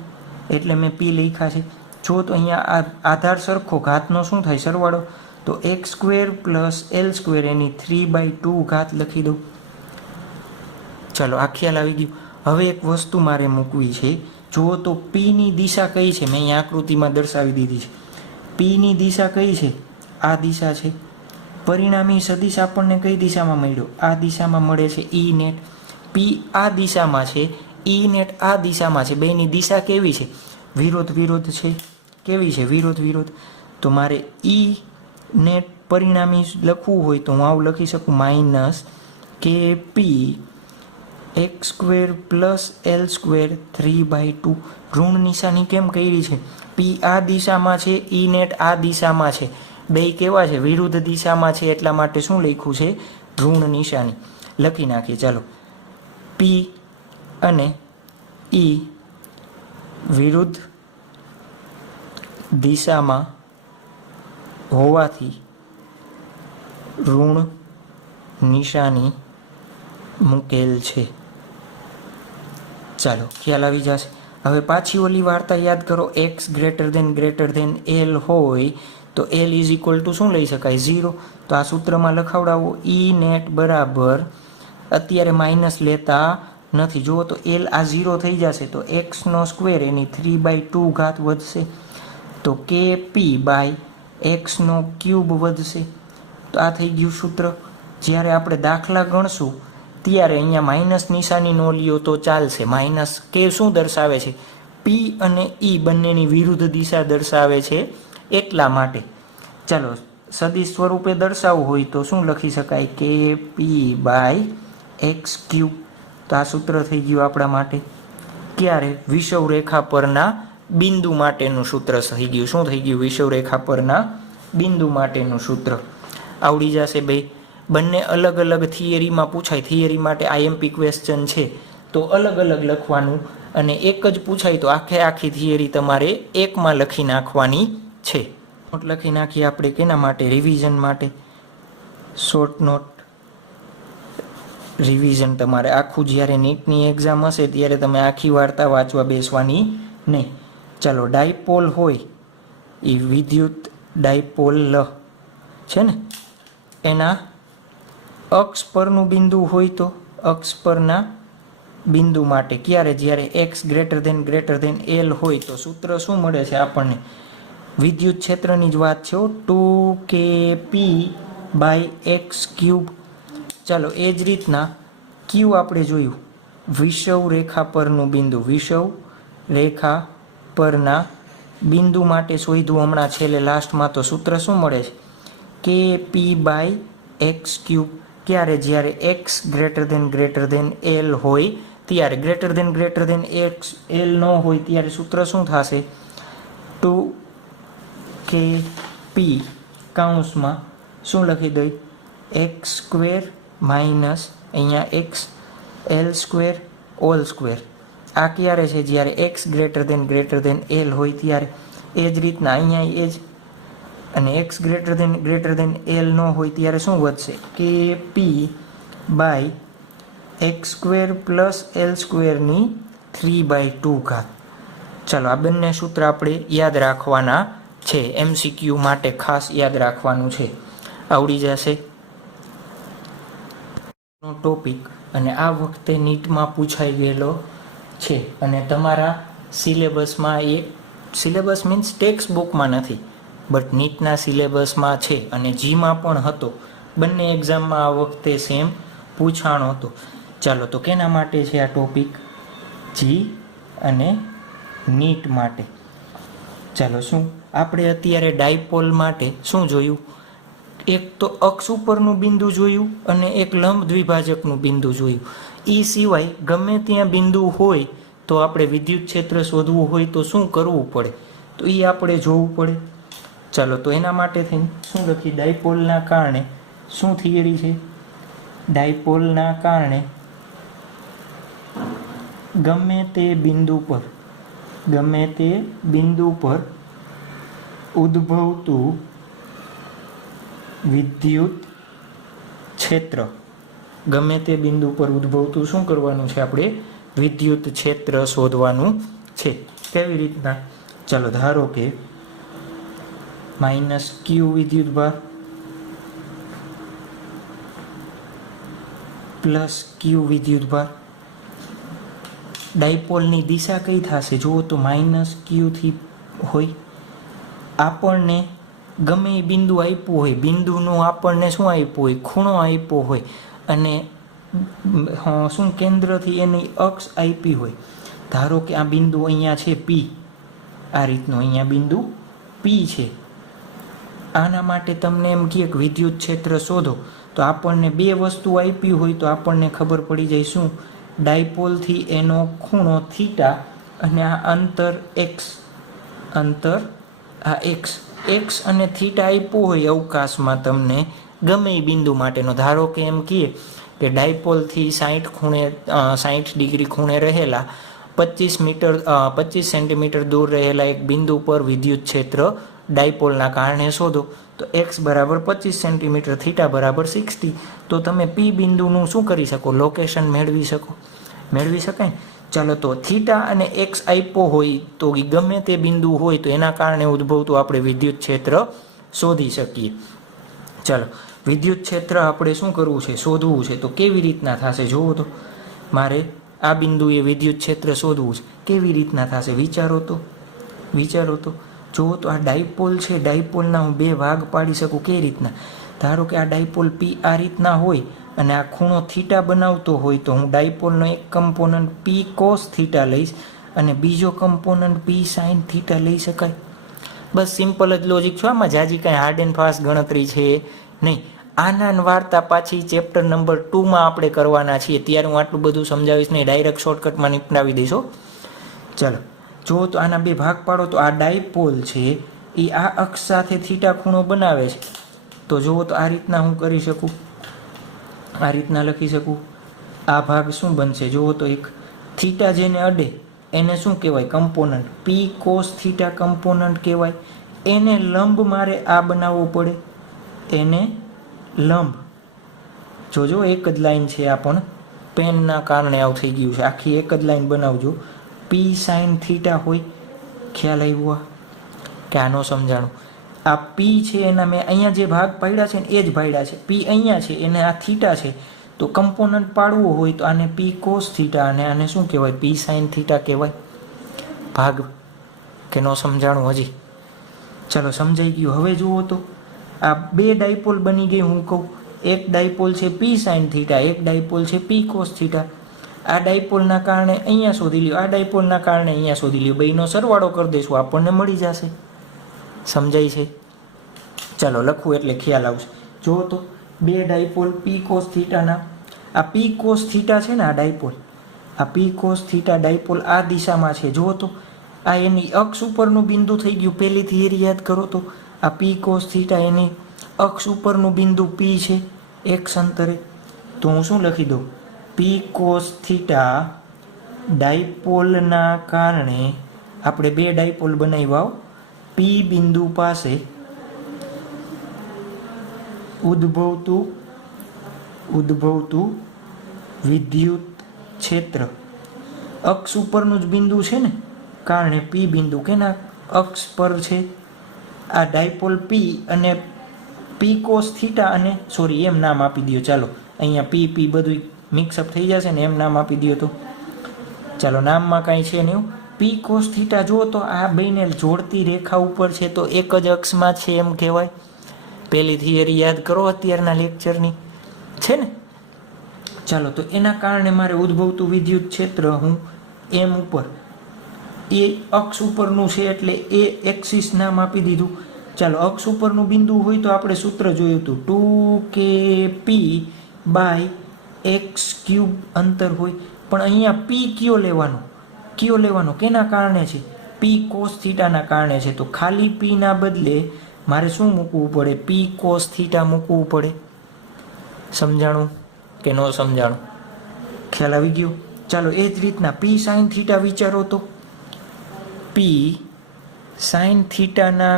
એટલે મેં P લખ્યા છે. જો તો અહીંયા આધાર સરખો, ઘાતનો શું થાય? સરવાળો. તો x square plus L square એની 3/2 ઘાત લખી દઉં. ચાલો આ ખ્યાલ આવી ગયો. હવે એક વસ્તુ મારે મૂકવી છે. જુઓ તો P ની દિશા કઈ છે? મેં અહીંયા આકૃતિમાં દર્શાવી દીધી છે. P ની દિશા કઈ છે? આ દિશા છે. પરિણામી સદિશ આપણને કઈ દિશામાં મળ્યો? આ દિશામાં મળે છે. E net. P આ દિશામાં છે, E નેટ આ દિશામાં છે. બેની દિશા કેવી છે? વિરોધ વિરોધ છે. કેવી છે? વિરોધ વિરોધ. તો મારે E નેટ પરિણામી લખવું હોય તો હું આવું લખી શકું, minus KP x square plus L square 3/2. ઋણ નિશાની કેમ કરી છે? P આ દિશામાં છે, E નેટ આ દિશામાં છે. બે કેવા છે? વિરુદ્ધ દિશામાં છે, એટલા માટે શું લખ્યું છે? ઋણ નિશાની લખી નાખીએ. ચાલો P અને E વિરુદ્ધ દિશામાં હોવાથી ઋણ નિશાની મૂકેલ છે. ચાલો ખ્યાલ આવી જશે. હવે પાછી ઓલી વાર્તા યાદ કરો. x ગ્રેટર ધેન L હોય તો L ઇઝ ઇક્વલ ટુ શું લઈ શકાય? 0. તો આ સૂત્રમાં લખાવડાવો. E નેટ બરાબર, અત્યારે માઇનસ લેતા નથી. જુઓ તો L આ 0 થઈ જશે તો x નો સ્ક્વેર એની 3/2 ઘાત વધશે. તો KP બાય x નો ક્યુબ વધશે. તો આ થઈ ગયું સૂત્ર. જ્યારે આપણે દાખલા ગણશું ત્યારે અહીંયા માઇનસ નિશાની નો લ્યો તો ચાલશે. માઇનસ કે શું દર્શાવે છે? P અને E બંનેની વિરુદ્ધ દિશા દર્શાવે છે, એટલા માટે. ચાલો સદિશ સ્વરૂપે દર્શાવવું હોય તો શું લખી શકાય? KP by x cube. તો આ સૂત્ર થઈ ગયું આપણા માટે. ક્યારે? વિષુવ રેખા પરના બિંદુ માટેનું સૂત્ર થઈ ગયું. શું થઈ ગયું? વિષુવ રેખા પરના બિંદુ માટેનું સૂત્ર આવડી જશે. બે બંને અલગ અલગ થિયરીમાં પૂછાય. થિયરી માટે આઈએમપી ક્વેશ્ચન છે તો અલગ અલગ લખવાનું, અને એક જ પૂછાય તો આખી થિયરી તમારે એકમાં લખી નાખવાની છે. નોટ લખી નાખીએ આપણે કેના માટે? રિવિઝન માટે. શોર્ટ નોટ રિવિઝન તમારે આખું જ્યારે નીટની એક્ઝામ હશે ત્યારે તમે આખી વાર્તા વાંચવા બેસવાની નહીં. ચાલો, ડાયપોલ હોય એ વિદ્યુત ડાયપોલ છે ને, એના અક્ષ પરનું બિંદુ હોય તો અક્ષ પરના બિંદુ માટે ક્યારે? જ્યારે x > L હોય તો સૂત્ર શું મળે છે આપણને? વિદ્યુત ક્ષેત્રની જ વાત છે, 2kp/x³. ચાલો, એ જ રીતના ક્યુ આપણે જોયું, વિષુવ રેખા પરનું બિંદુ. વિષુવ રેખા પરના બિંદુ માટે શોધ્યું હમણાં છેલ્લે લાસ્ટમાં, તો સૂત્ર શું મળે છે? kp/x³. ક્યારે? જ્યારે x > L હોય ત્યારે. > L ન હોય ત્યારે સૂત્ર શું થશે? 2kp કૌંસમાં શું લખી દઈ? x² માઇનસ અહીંયા x L² હોલ સ્ક્વેર. આ ક્યારે છે? જ્યારે x > L હોય ત્યારે. એ જ રીતના અહીંયા એ જ, અને x > L ન હોય ત્યારે શું વધશે? kp/x² + L² 3/2. ચાલો, આ બંને સૂત્ર આપણે યાદ રાખવાના છે, MCQ માટે ખાસ યાદ રાખવાનું છે. આવડી જશે ટોપિક, અને આ વખતે નીટમાં પૂછાઈ ગયેલો છે. અને તમારા સિલેબસમાં સિલેબસ મીન્સ ટેક્સ્ટ બુકમાં નથી, બટ નીટના સિલેબસમાં છે, અને જીમાં પણ હતો. બંને એક્ઝામમાં આ વખતે સેમ પૂછાણો હતો. ચાલો, તો કેના માટે છે આ ટોપિક? જી અને નીટ માટે. ચાલો, શું આપણે અત્યારે ડાયપોલ માટે શું જોયું? એક તો અક્ષ ઉપરનું બિંદુ જોયું અને એક લંબ દ્વિભાજકનું બિંદુ જોયું. એ સિવાય ગમે ત્યાં બિંદુ હોય તો આપણે વિદ્યુત ક્ષેત્ર શોધવું હોય તો શું કરવું પડે? તો એ આપણે જોવું પડે. ચાલો, તો એના માટે થઈને શું લખી? ડાયપોલના કારણે શું થિયરી છે? ડાયપોલના કારણે ગમે તે બિંદુ પર ઉદ્ભવતું વિદ્યુત ક્ષેત્ર, ગમે તે બિંદુ પર ઉદ્ભવતું શું કરવાનું છે આપણે? વિદ્યુત ક્ષેત્ર શોધવાનું છે. કેવી રીતના? ચાલો, ધારો કે -q વિદ્યુતભાર +q વિદ્યુતભાર. ડાયપોલની દિશા કઈ થશે? જુઓ તો -q થી હોય. આપણને ગમે એ બિંદુ આપ્યું હોય, બિંદુનું આપણને શું આપ્યું હોય? ખૂણો આપ્યો હોય, અને શું કેન્દ્રથી એની અક્ષ આપી હોય. ધારો કે આ બિંદુ અહીંયા છે P, આ રીતનું અહીંયા બિંદુ P છે. આના માટે તમને એમ કહે કે વિદ્યુત ક્ષેત્ર શોધો, તો આપણને બે વસ્તુ આપી હોય તો આપણને ખબર પડી જાય શું? ડાયપોલથી એનો ખૂણો થીટા અને આ અંતર x, અંતર આ x અને થીટા આપ્યું હોય અવકાશમાં તમને ગમે એ બિંદુ માટેનો. ધારો કે એમ કહીએ કે ડાયપોલથી 60 ડિગ્રી ખૂણે રહેલા 25 સેન્ટીમીટર દૂર રહેલા એક બિંદુ પર વિદ્યુત ક્ષેત્ર ડાયપોલના કારણે શોધો. તો x = 25 સેન્ટીમીટર, થીટા = 60. તો તમે P બિંદુનું શું કરી શકો? લોકેશન મેળવી શકાય. ચાલો, તો થીટા અને x આપ્યો હોય તો ગમે તે બિંદુ હોય તો એના કારણે ઉદ્ભવતું આપણે વિદ્યુત ક્ષેત્ર શોધી શકીએ. ચાલો, વિદ્યુત ક્ષેત્ર આપણે શું કરવું છે? શોધવું છે. તો કેવી રીતના થશે? જુઓ તો, મારે આ બિંદુએ વિદ્યુત ક્ષેત્ર શોધવું છે. કેવી રીતના થશે? વિચારો તો. જુઓ તો, આ ડાયપોલ છે, ડાયપોલના હું બે ભાગ પાડી શકું. કેવી રીતના? ધારો કે આ ડાયપોલ P આ રીતના હોય અને આ ખૂણો થીટા બનાવતો હોય, તો હું ડાયપોલનો એક કમ્પોનન્ટ P cos થીટા લઈશ અને બીજો કમ્પોનન્ટ P sin થીટા લઈ શકાય. બસ સિમ્પલ જ લોજિક છે. આમાં જાજી કાંઈ હાર્ડ એન્ડ ફાસ્ટ ગણતરી છે નહીં. આના વાર્તા પાછી ચેપ્ટર નંબર 2માં આપણે કરવાના છીએ, ત્યારે હું આટલું બધું સમજાવીશ નહીં, ડાયરેક્ટ શોર્ટકટમાં નિપટાવી દઈશું. ચાલો, જુઓ તો આના બે ભાગ પાડો તો આ ડાયપોલ છે એ આ અક્ષ સાથે થીટા ખૂણો બનાવે છે. તો જુઓ તો આ રીતના હું કરી શકું, આ રીતના લખી શકું. આ ભાગ શું બનશે? જુઓ તો એક થીટા જેને અડે એને શું કહેવાય? કમ્પોનન્ટ. પી કોસ થીટા કમ્પોનન્ટ કહેવાય. એને લંબ મારે આ બનાવવો પડે, એને લંબ. જોજો એક જ લાઈન છે, આ પણ પેનના કારણે આવું થઈ ગયું છે. આખી એક જ લાઈન બનાવજો. પી સાઇન થીટા હોય, ખ્યાલ આવ્યો કે આ ન સમજાણું? આ પી છે એના મેં અહીંયા જે ભાગ પાડ્યા છે ને એ જ પાડ્યા છે. પી અહીંયા છે એને આ થીટા છે, તો કમ્પોનન્ટ પાડવો હોય તો આને પી કોસ થીટા અને આને શું કહેવાય? પી સાઇન થીટા કહેવાય. ભાગ કે ન સમજાણું હજી? ચલો સમજાઈ ગયું. હવે જુઓ તો આ બે ડાયપોલ બની ગઈ. હું કહું એક ડાયપોલ છે પી સાઇન થીટા, એક ડાયપોલ છે પી કોસ થીટા. આ ડાયપોલના કારણે અહીંયા શોધી લ્યો, આ ડાયપોલના કારણે અહીંયા શોધી લ્યો. બેયનો સરવાળો કરી દઈશું, આપણને મળી જશે. સમજાય છે? ચાલો લખવું એટલે ખ્યાલ આવશે. જુઓ તો બે ડાયપોલ પી કોસ થીટાના, આ પી કોસ થીટા છે ને આ ડાયપોલ, આ પી કોસ થીટા ડાયપોલ આ દિશામાં છે. જુઓ તો આ એની અક્ષ ઉપરનું બિંદુ થઈ ગયું. પહેલી થિયરી યાદ કરો તો આ પી કોસ થીટા એની અક્ષ ઉપરનું બિંદુ પી છે એક્સ અંતરે. તો હું શું લખી દઉં? પી કોસ થીટા ડાયપોલના કારણે આપણે બે ડાયપોલ બનાવ્યા. પી બિંદુ પાસે ઉદ્ભવતું વિદ્યુત ક્ષેત્ર અક્ષ ઉપરનું જ બિંદુ છે ને, કારણે પી બિંદુ કેના અક્ષ પર છે? આ ડાયપોલ પી અને પી કોસ થીટા અને સોરી એમ નામ આપી દો. ચાલો અહીંયા પી પી બધું મિક્સઅપ થઈ જશે ને, એમ નામ આપી દો. તો ચાલો નામમાં કાંઈ છે નહીં. પી કોસ થીટા જુઓ તો આ બેને જોડતી રેખા ઉપર છે, તો એક જ અક્ષમાં છે એમ કહેવાય. પહેલી થિયરી યાદ કરો અત્યારના લેક્ચરની છે ને. ચાલો તો એના કારણે મારે ઉદ્ભવતું વિદ્યુત ક્ષેત્ર હું એમ ઉપર એ અક્ષ ઉપરનું છે એટલે એ એક્સિસ નામ આપી દીધું. ચાલો અક્ષ ઉપરનું બિંદુ હોય તો આપણે સૂત્ર જોયું હતું 2kp બાય એક્સ ક્યુબ અંતર હોય. પણ અહીંયા પી કયો લેવાનો કેના કારણે છે? પી કોસ થીટાના કારણે છે. તો ખાલી પી ના બદલે મારે શું મૂકવું પડે? પી કોસ થીટા મૂકવું પડે. સમજાણું કે ન સમજાણું? ખ્યાલ આવી ગયો? ચાલો એ જ રીતના પી સાઇન થીટા વિચારો તો પી સાઇન થીટાના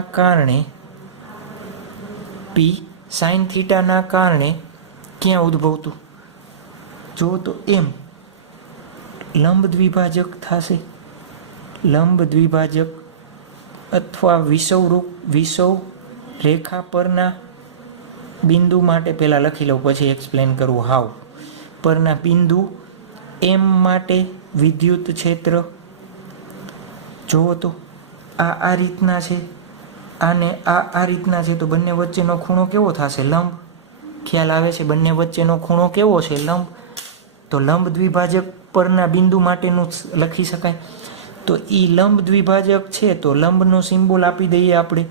કારણે ક્યાં ઉદ્ભવતું? જો તો એમ લંબ દ્વિભાજક થશે. લંબ દ્વિભાજક અથવા વિષવ રેખા પરના બિંદુ માટે પહેલાં લખી લઉં, પછી એક્સપ્લેન કરવું. હાવ પરના બિંદુ એમ માટે વિદ્યુત ક્ષેત્ર જુઓ તો આ રીતના છે, આને આ રીતના છે. તો બંને વચ્ચેનો ખૂણો કેવો થશે? લંબ. ખ્યાલ આવે છે? બંને વચ્ચેનો ખૂણો કેવો છે? લંબ. તો લંબ દ્વિભાજક પરના બિંદુ માટેનું લખી શકાય. તો એ લંબ દ્વિભાજક છે તો લંબનો સિમ્બોલ આપી દઈએ આપણે.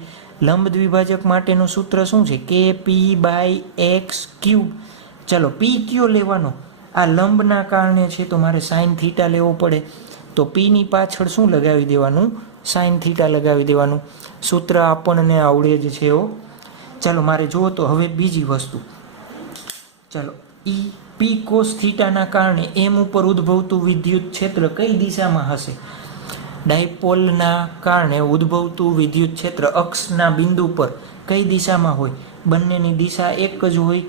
લંબ દ્વિભાજક માટેનું સૂત્ર શું છે? કે પી બાય એક્સ ક્યુબ. ચલો પી કયો લેવાનો? આ લંબના કારણે છે તો મારે સાઇન થીટા લેવો પડે. તો પીની પાછળ શું લગાવી દેવાનું? સાઇન થીટા લગાવી દેવાનું. સૂત્ર આપણને આવડે જ છે. ચાલો મારે જુઓ તો હવે બીજી વસ્તુ. ચાલો ઈ પી કોસ થીટાના કારણે એમ ઉપર ઉદ્ભવતું વિદ્યુત ક્ષેત્ર કઈ દિશામાં હશે? ડાયપોલના કારણે ઉદ્ભવતું વિદ્યુત ક્ષેત્ર અક્ષના બિંદુ પર કઈ દિશામાં હોય? બંનેની દિશા એક જ હોય.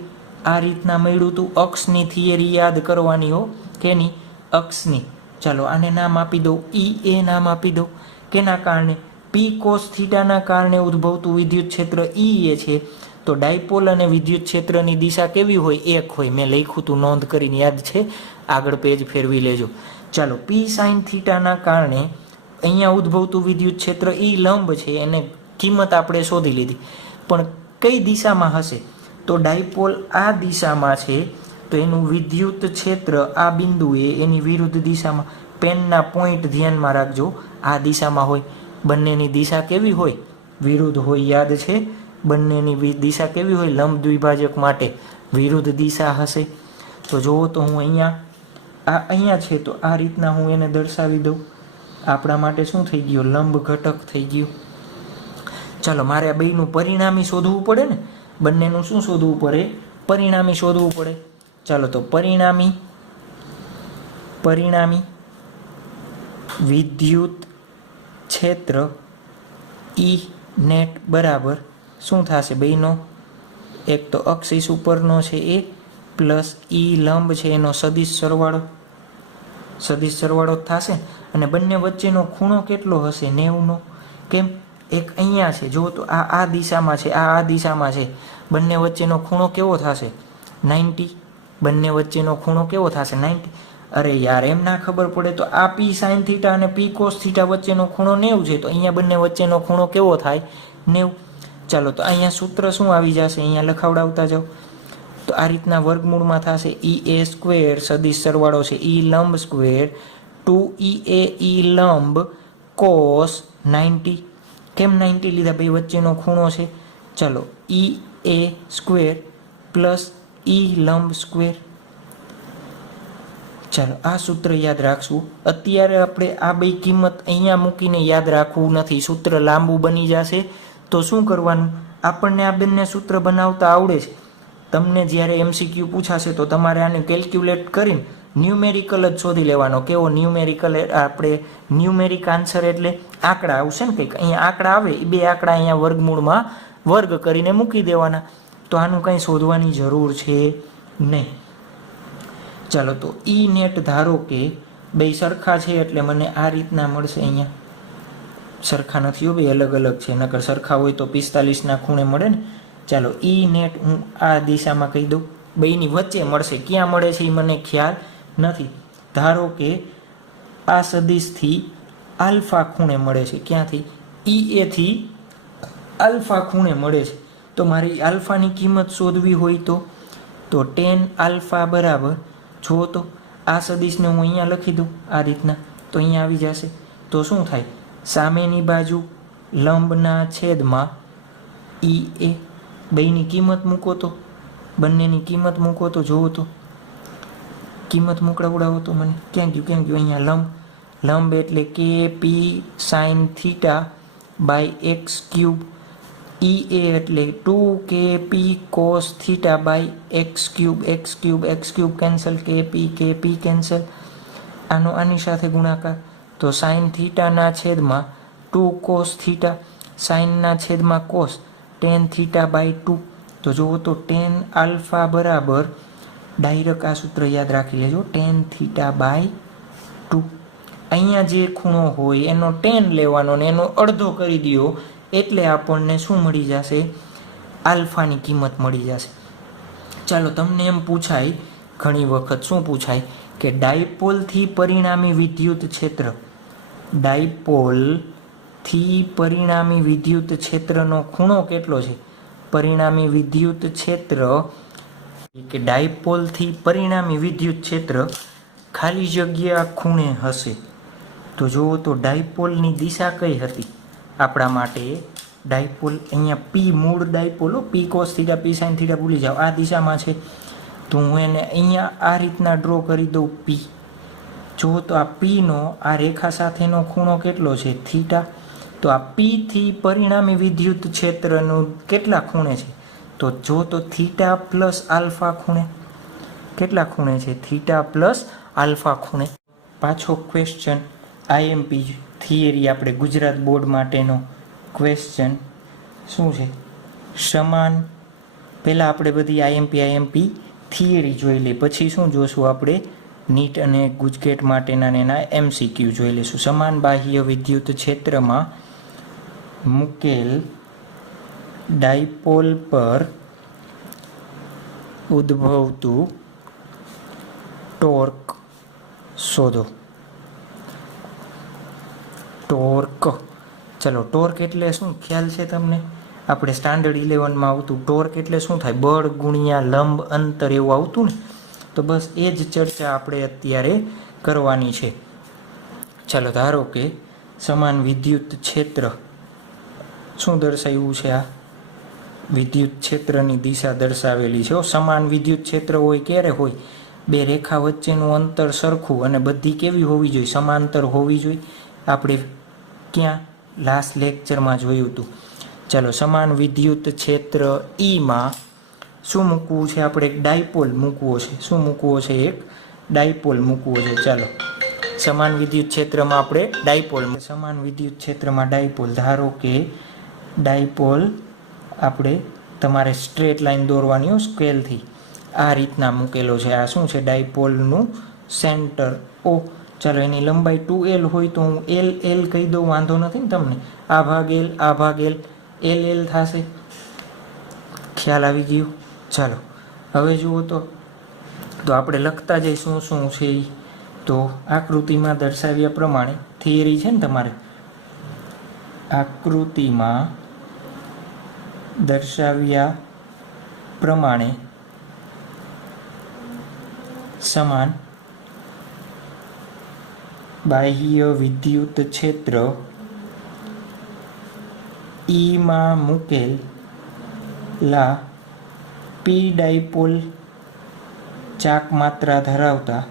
આ રીતના મળ્યું તું. અક્ષની થિયરી યાદ કરવાની હો. કેની? અક્ષની. ચાલો આને નામ આપી દઉં ઈ એ નામ આપી દઉં. કેના કારણે? પી કોસ થીટાના કારણે ઉદ્ભવતું વિદ્યુત ક્ષેત્ર ઈ એ છે. તો ડાયપોલ અને વિદ્યુત ક્ષેત્રની દિશા કેવી હોય? એક હોય. મેં લખ્યું તું, નોંધ કરીને યાદ છે? આગળ પેજ ફેરવી લેજો. ચાલો પી સાઇન થીટાના કારણે અહીંયા ઉદ્ભવતું વિદ્યુત ક્ષેત્ર ઈ લંબ છે, એને કિંમત આપણે શોધી લીધી. પણ કઈ દિશામાં હશે? તો ડાયપોલ આ દિશામાં છે તો એનું વિદ્યુત ક્ષેત્ર આ બિંદુએ એની વિરુદ્ધ દિશામાં. પેનના પોઈન્ટ ધ્યાનમાં રાખજો, આ દિશામાં હોય. બંનેની દિશા કેવી હોય? વિરુદ્ધ હોય. યાદ છે? બંનેની દિશા કેવી હોય? લંબ દ્વિભાજક માટે વિરુદ્ધ દિશા હશે. તો જુઓ તો હું અહીંયા છે તો આ રીતના હું એને દર્શાવી દઉં. આપણા માટે શું થઈ ગયું? લંબ ઘટક થઈ ગયું. ચાલો મારે આ બેયનું પરિણામી શોધવું પડે ને. બંનેનું શું શોધવું પડે? પરિણામી શોધવું પડે. ચાલો તો પરિણામી વિદ્યુત ક્ષેત્ર ઈ નેટ બરાબર શું થશે બેનો? એક તો અક્ષિસ ઉપરનો છે એ પ્લસ ઈ લંબ છે એનો સદિશ સરવાળો થશે. અને બંને વચ્ચેનો ખૂણો કેટલો હશે? 90નો. કેમ? એક અહીંયા છે, જો તો આ દિશામાં છે, આ દિશામાં છે. બંને વચ્ચેનો ખૂણો કેવો થશે? 90. બંને વચ્ચેનો ખૂણો કેવો થશે? 90. અરે યાર, એમ ના ખબર પડે તો આ પી સાઇન થીટા અને પી કોસ થીટા વચ્ચેનો ખૂણો 90 છે, તો અહીંયા બંને વચ્ચેનો ખૂણો કેવો થાય? 90. ચાલો, તો અહીંયા સૂત્ર શું આવી જશે? અહીંયા લખાવડાવતા જાઓ. તો આ રીતના વર્ગમૂળમાં થશે ઈ એ સ્ક્વેર સદિશ સરવાળો છે ઈ લંબ સ્ક્વેર 2 ઈ લંબ કોસ 90. કેમ 90 લીધા? ભાઈ વચ્ચેનો ખૂણો છે. ચાલો, ઈ એ સ્ક્વેર પ્લસ ઈ લંબ સ્ક્વેર. ચાલો, આ સૂત્ર યાદ રાખશું. અત્યારે આપણે આ બે કિંમત અહીંયા મૂકીને યાદ રાખવું નથી, સૂત્ર લાંબુ બની જશે. તો શું કરવાનું? આપણને આ બંને સૂત્ર બનાવતા આવડે છે. તમને જ્યારે MCQ પૂછાશે તો તમારે આને કેલ્ક્યુલેટ કરીને ન્યુમેરિકલ જ શોધી લેવાનો. કેવો ન્યુમેરિકલ? આપણે ન્યુમેરિક આન્સર એટલે આંકડા આવશે ને કંઈક. અહીંયા આંકડા આવે, એ બે આંકડા અહીંયા વર્ગમૂળમાં વર્ગ કરીને મૂકી દેવાના. તો આનું કંઈ શોધવાની જરૂર છે નહીં. ચાલો, તો ઈ નેટ ધારો કે બે સરખા છે એટલે મને આ રીતના મળશે. અહીંયા સરખા નથી હો, બે અલગ અલગ છે. નકર સરખા હોય તો 45ના ખૂણે મળે ને. ચાલો, ઈ નેટ હું આ દિશામાં કહી દઉં. બેની વચ્ચે મળશે. ક્યાં મળે છે એ મને ખ્યાલ નથી. ધારો કે આ સદિશથી આલ્ફા ખૂણે મળે છે. ક્યાંથી? ઈ એથી આલ્ફા ખૂણે મળે છે. તો મારી આલ્ફાની કિંમત શોધવી હોય તો tan આલ્ફા બરાબર, જો તો આ સદિશને હું અહીંયા લખી દઉં આ રીતના, તો અહીંયા આવી જશે. તો શું થાય? સામેની બાજુ લંબના છેદમાં ઈ એ. બેની કિંમત મૂકો તો, બંનેની કિંમત મૂકો તો, જોવો તો કિંમત મોકલાવડાવો તો મને. ક્યાં ગયું? અહીંયા લંબ એટલે કે P sine theta by x cube. E એ એટલે 2 k P cos theta by x cube cancel, k P cancel. આનો આની સાથે ગુણાકાર. તો સાઇન થીટાના છેદમાં 2 કોસ થીટા, સાઇનના છેદમાં કોસ, tan થીટા બાય 2. તો જુઓ તો tan આલ્ફા બરાબર, ડાયરેક્ટ આ સૂત્ર યાદ રાખી લેજો, tan થીટા બાય 2. અહીંયા જે ખૂણો હોય એનો tan લેવાનો ને એનો અડધો કરી દો એટલે આપણને શું મળી જશે? આલ્ફાની કિંમત મળી જશે. ચાલો, તમને એમ પૂછાય ઘણી વખત, શું પૂછાય કે ડાયપોલથી પરિણામી વિદ્યુત ક્ષેત્ર, ડાયપોલથી પરિણામી વિદ્યુત ક્ષેત્રનો ખૂણો કેટલો છે? પરિણામી વિદ્યુત ક્ષેત્ર કે ડાયપોલથી પરિણામી વિદ્યુત ક્ષેત્ર ખાલી જગ્યા ખૂણે હશે. તો જુઓ તો ડાયપોલની દિશા કઈ હતી આપણા માટે? ડાયપોલ અહીંયા પી મૂળ dipole, P cos theta P sine theta ભૂલી જાઓ, આ દિશામાં છે. તો હું એને અહીંયા આ રીતના ડ્રો કરી દઉં પી. જો તો આ પીનો આ રેખા સાથેનો ખૂણો કેટલો છે? થીટા. તો આ પીથી પરિણામી વિદ્યુત ક્ષેત્રનું કેટલા ખૂણે છે? તો જો તો થીટા પ્લસ આલ્ફા ખૂણે. કેટલા ખૂણે છે? થીટા પ્લસ આલ્ફા ખૂણે. પાછો ક્વેશ્ચન આઈએમપી થિયરી, આપણે ગુજરાત બોર્ડ માટેનો ક્વેશ્ચન શું છે? સમાન. પહેલાં આપણે બધી આઈએમપી થિયરી જોઈ લઈએ, પછી શું જોશું આપણે? નીટ અને ગુજકેટ માટેના એના MCQ જોઈ લઈશું. સમાન બાહ્ય વિદ્યુત ક્ષેત્રમાં મૂકેલ ડાયપોલ પર ઉદ્ભવતું ટોર્ક શોધો. ટોર્ક. ચલો, ટોર્ક એટલે શું ખ્યાલ છે તમને? આપણે સ્ટાન્ડર્ડ 11માં આવતું ટોર્ક એટલે શું થાય? બળ ગુણ્યા લંબ અંતર એવું આવતું ને. તો બસ એ જ ચર્ચા આપણે અત્યારે કરવાની છે. ચાલો, ધારો કે સમાન વિદ્યુત ક્ષેત્ર શું દર્શાવ્યું છે? આ વિદ્યુત ક્ષેત્રની દિશા દર્શાવેલી છે. સમાન વિદ્યુત ક્ષેત્ર હોય ક્યારે હોય? બે રેખા વચ્ચેનું અંતર સરખું અને બધી કેવી હોવી જોઈએ? સમાંતર હોવી જોઈએ. આપણે ક્યાં લાસ્ટ લેક્ચરમાં જોયું હતું. ચાલો, સમાન વિદ્યુત ક્ષેત્ર ઈમાં શું મૂકવું છે? આપણે એક ડાયપોલ મૂકવો છે. શું મૂકવો છે? એક ડાયપોલ મૂકવો છે. ચાલો, સમાન વિદ્યુત ક્ષેત્રમાં આપણે ડાયપોલ, સમાન વિદ્યુત ક્ષેત્રમાં ડાયપોલ, ધારો કે ડાયપોલ આપણે તમારે સ્ટ્રેટ લાઈન દોરવાની હોય સ્કેલથી, આ રીતના મૂકેલો છે. આ શું છે? ડાયપોલનું સેન્ટર ઓ. ચાલો એની લંબાઈ 2l હોય તો હું l કહી દઉં, વાંધો નથી ને તમને? આ ભાગ l, આ ભાગ l, l થશે. ખ્યાલ આવી ગયો? ચાલો હવે જુઓ તો આપણે લખતા જઈએ શું શું છે. તો આકૃતિમાં દર્શાવ્યા પ્રમાણે થિયરી છે ને તમારે, આકૃતિમાં દર્શાવ્યા પ્રમાણે સમાન બાહ્ય વિદ્યુત ક્ષેત્ર E માં મૂકેલા પી ડાયપોલ ચાક માત્રા ધરાવતા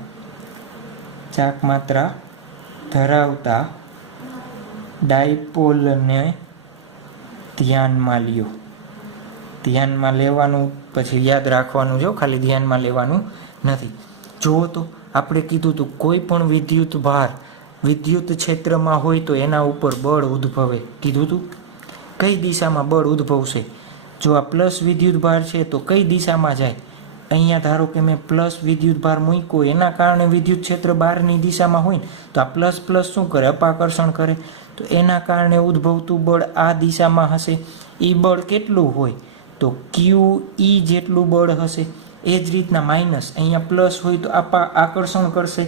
ડાયપોલને ધ્યાનમાં લ્યો. ધ્યાનમાં લેવાનું, પછી યાદ રાખવાનું, જો ખાલી ધ્યાનમાં લેવાનું નથી. જુઓ તો આપણે કીધું હતું કોઈ પણ વિદ્યુત ભાર વિદ્યુત ક્ષેત્રમાં હોય તો એના ઉપર બળ ઉદ્ભવે. કીધું હતું કઈ દિશામાં બળ ઉદ્ભવશે. જો આ પ્લસ વિદ્યુત ભાર છે તો કઈ દિશામાં જાય? અહીંયા ધારો કે મેં પ્લસ વિદ્યુત ભાર મૂક્યો, એના કારણે વિદ્યુત ક્ષેત્ર બહારની દિશામાં હોય ને તો આ પ્લસ પ્લસ શું કરે? અપાકર્ષણ કરે. તો એના કારણે ઉદ્ભવતું બળ આ દિશામાં હશે. એ બળ કેટલું હોય? તો QE જેટલું બળ હશે. એ જ રીતના માઇનસ, અહીંયા પ્લસ હોય તો આકર્ષણ કરશે,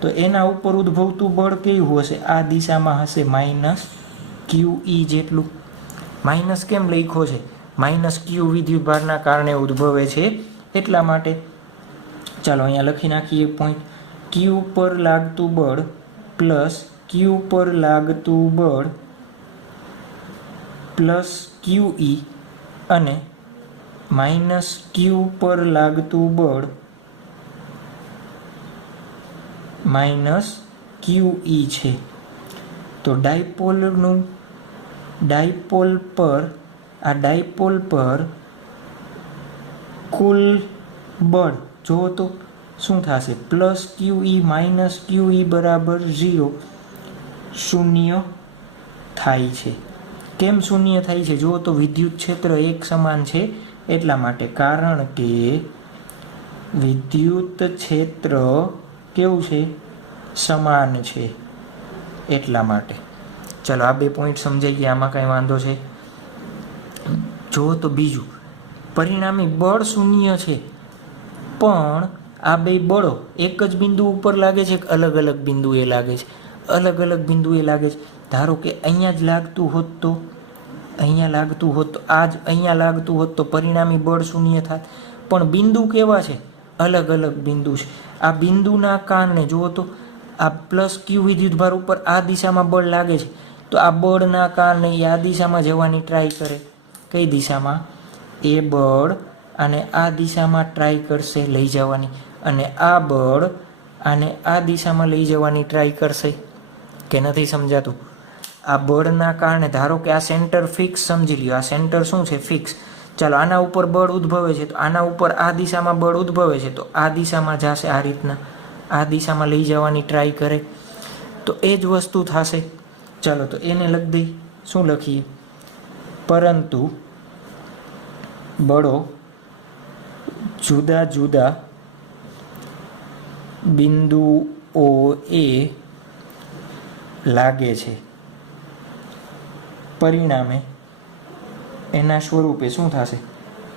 તો એના ઉપર ઉદ્ભવતું બળ કેવું હશે? આ દિશામાં હશે, માઇનસ QE જેટલું. માઇનસ કેમ લખ્યો છે? માઇનસ Q વિદ્યુત ભારના કારણે ઉદ્ભવે છે એટલા માટે. ચાલો અહીંયા લખી નાખીએ પોઈન્ટ. Q પર લાગતું બળ પ્લસ Q પર લાગતું બળ પ્લસ QE અને માઇનસ Q પર લાગતું બળ માઇનસ QE છે. તો ડાયપોલ પર કુલ બળ જુઓ તો શું થશે? પ્લસ QE માઇનસ QE બરાબર 0, શૂન્ય થાય છે. કેમ શૂન્ય થાય છે? જુઓ તો વિદ્યુત ક્ષેત્ર એક સમાન છે એટલા માટે. કારણ કે વિદ્યુત ક્ષેત્ર કેવું છે? સમાન છે એટલા માટે. ચલો આ બે પોઈન્ટ સમજાઈ ગયા, આમાં કાંઈ વાંધો છે? જુઓ તો બીજું, પરિણામી બળ શૂન્ય છે પણ આ બે બળો એક જ બિંદુ ઉપર લાગે છે કે અલગ અલગ બિંદુએ લાગે છે? અલગ અલગ બિંદુએ લાગે છે. ધારો કે અહીંયા જ લાગતું હોત તો અહીંયા લાગતું હોત તો આ જ અહીંયા લાગતું હોત તો પરિણામી બળ શૂન્ય થાત. પણ બિંદુ કેવા છે? અલગ અલગ બિંદુ છે. આ બિંદુના કારણે જુઓ તો આ પ્લસ Q વિદ્યુતભાર ઉપર આ દિશામાં બળ લાગે છે, તો આ બળના કારણે એ આ દિશામાં જવાની ટ્રાય કરે. કઈ દિશામાં? એ બળ અને આ દિશામાં ટ્રાય કરશે લઈ જવાની, અને આ બળ આને આ દિશામાં લઈ જવાની ટ્રાય કરશે. કે નથી સમજાતું? આ બળના કારણે ધારો કે આ સેન્ટર ફિક્સ સમજી લ્યો, આ સેન્ટર શું છે? ફિક્સ. ચાલો આના ઉપર બળ ઉદ્ભવે છે તો આના ઉપર આ દિશામાં બળ ઉદ્ભવે છે તો આ દિશામાં જશે, આ રીતના આ દિશામાં લઈ જવાની ટ્રાય કરે, તો એ જ વસ્તુ થશે. ચાલો તો એને લખી દઈ. શું લખીએ? પરંતુ બળો જુદા જુદા બિંદુઓએ લાગે છે, પરિણામે એના સ્વરૂપે શું થશે?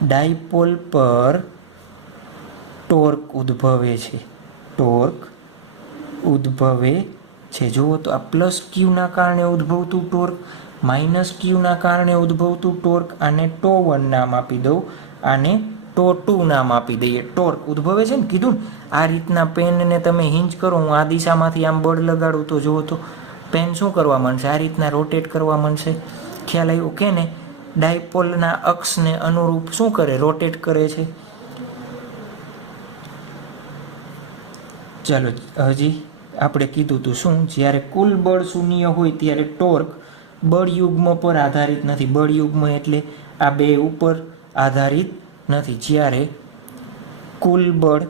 ડાયપોલ પર ટોર્ક ઉદ્ભવે છે. ટોર્ક ઉદ્ભવે છે. જુઓ તો આ પ્લસ ક્યુના કારણે ઉદ્ભવતું ટોર્ક, માઇનસ ક્યુના કારણે ઉદ્ભવતું ટોર્ક, આને τ1 નામ આપી દઉં, આને τ2 નામ આપી દઈએ. ટોર્ક ઉદ્ભવે છે ને, કીધું ને. આ રીતના પેનને તમે હિંચ કરો, હું આ દિશામાંથી આમ બળ લગાડું તો જુઓ તો પેન શું કરવા માંડશે? આ રીતના રોટેટ કરવા માંડશે. ખ્યાલ આવ્યો કે ને? ડાયપોલના અક્ષને અનુરૂપ શું કરે? રોટેટ કરે છે. ચાલો હજી આપણે કીધું હતું શું? જ્યારે કુલ બળ શૂન્ય હોય ત્યારે ટોર્ક બળયુગ્મ પર આધારિત નથી. બળયુગ્મ એટલે આ બે ઉપર આધારિત નથી. જ્યારે કુલ બળ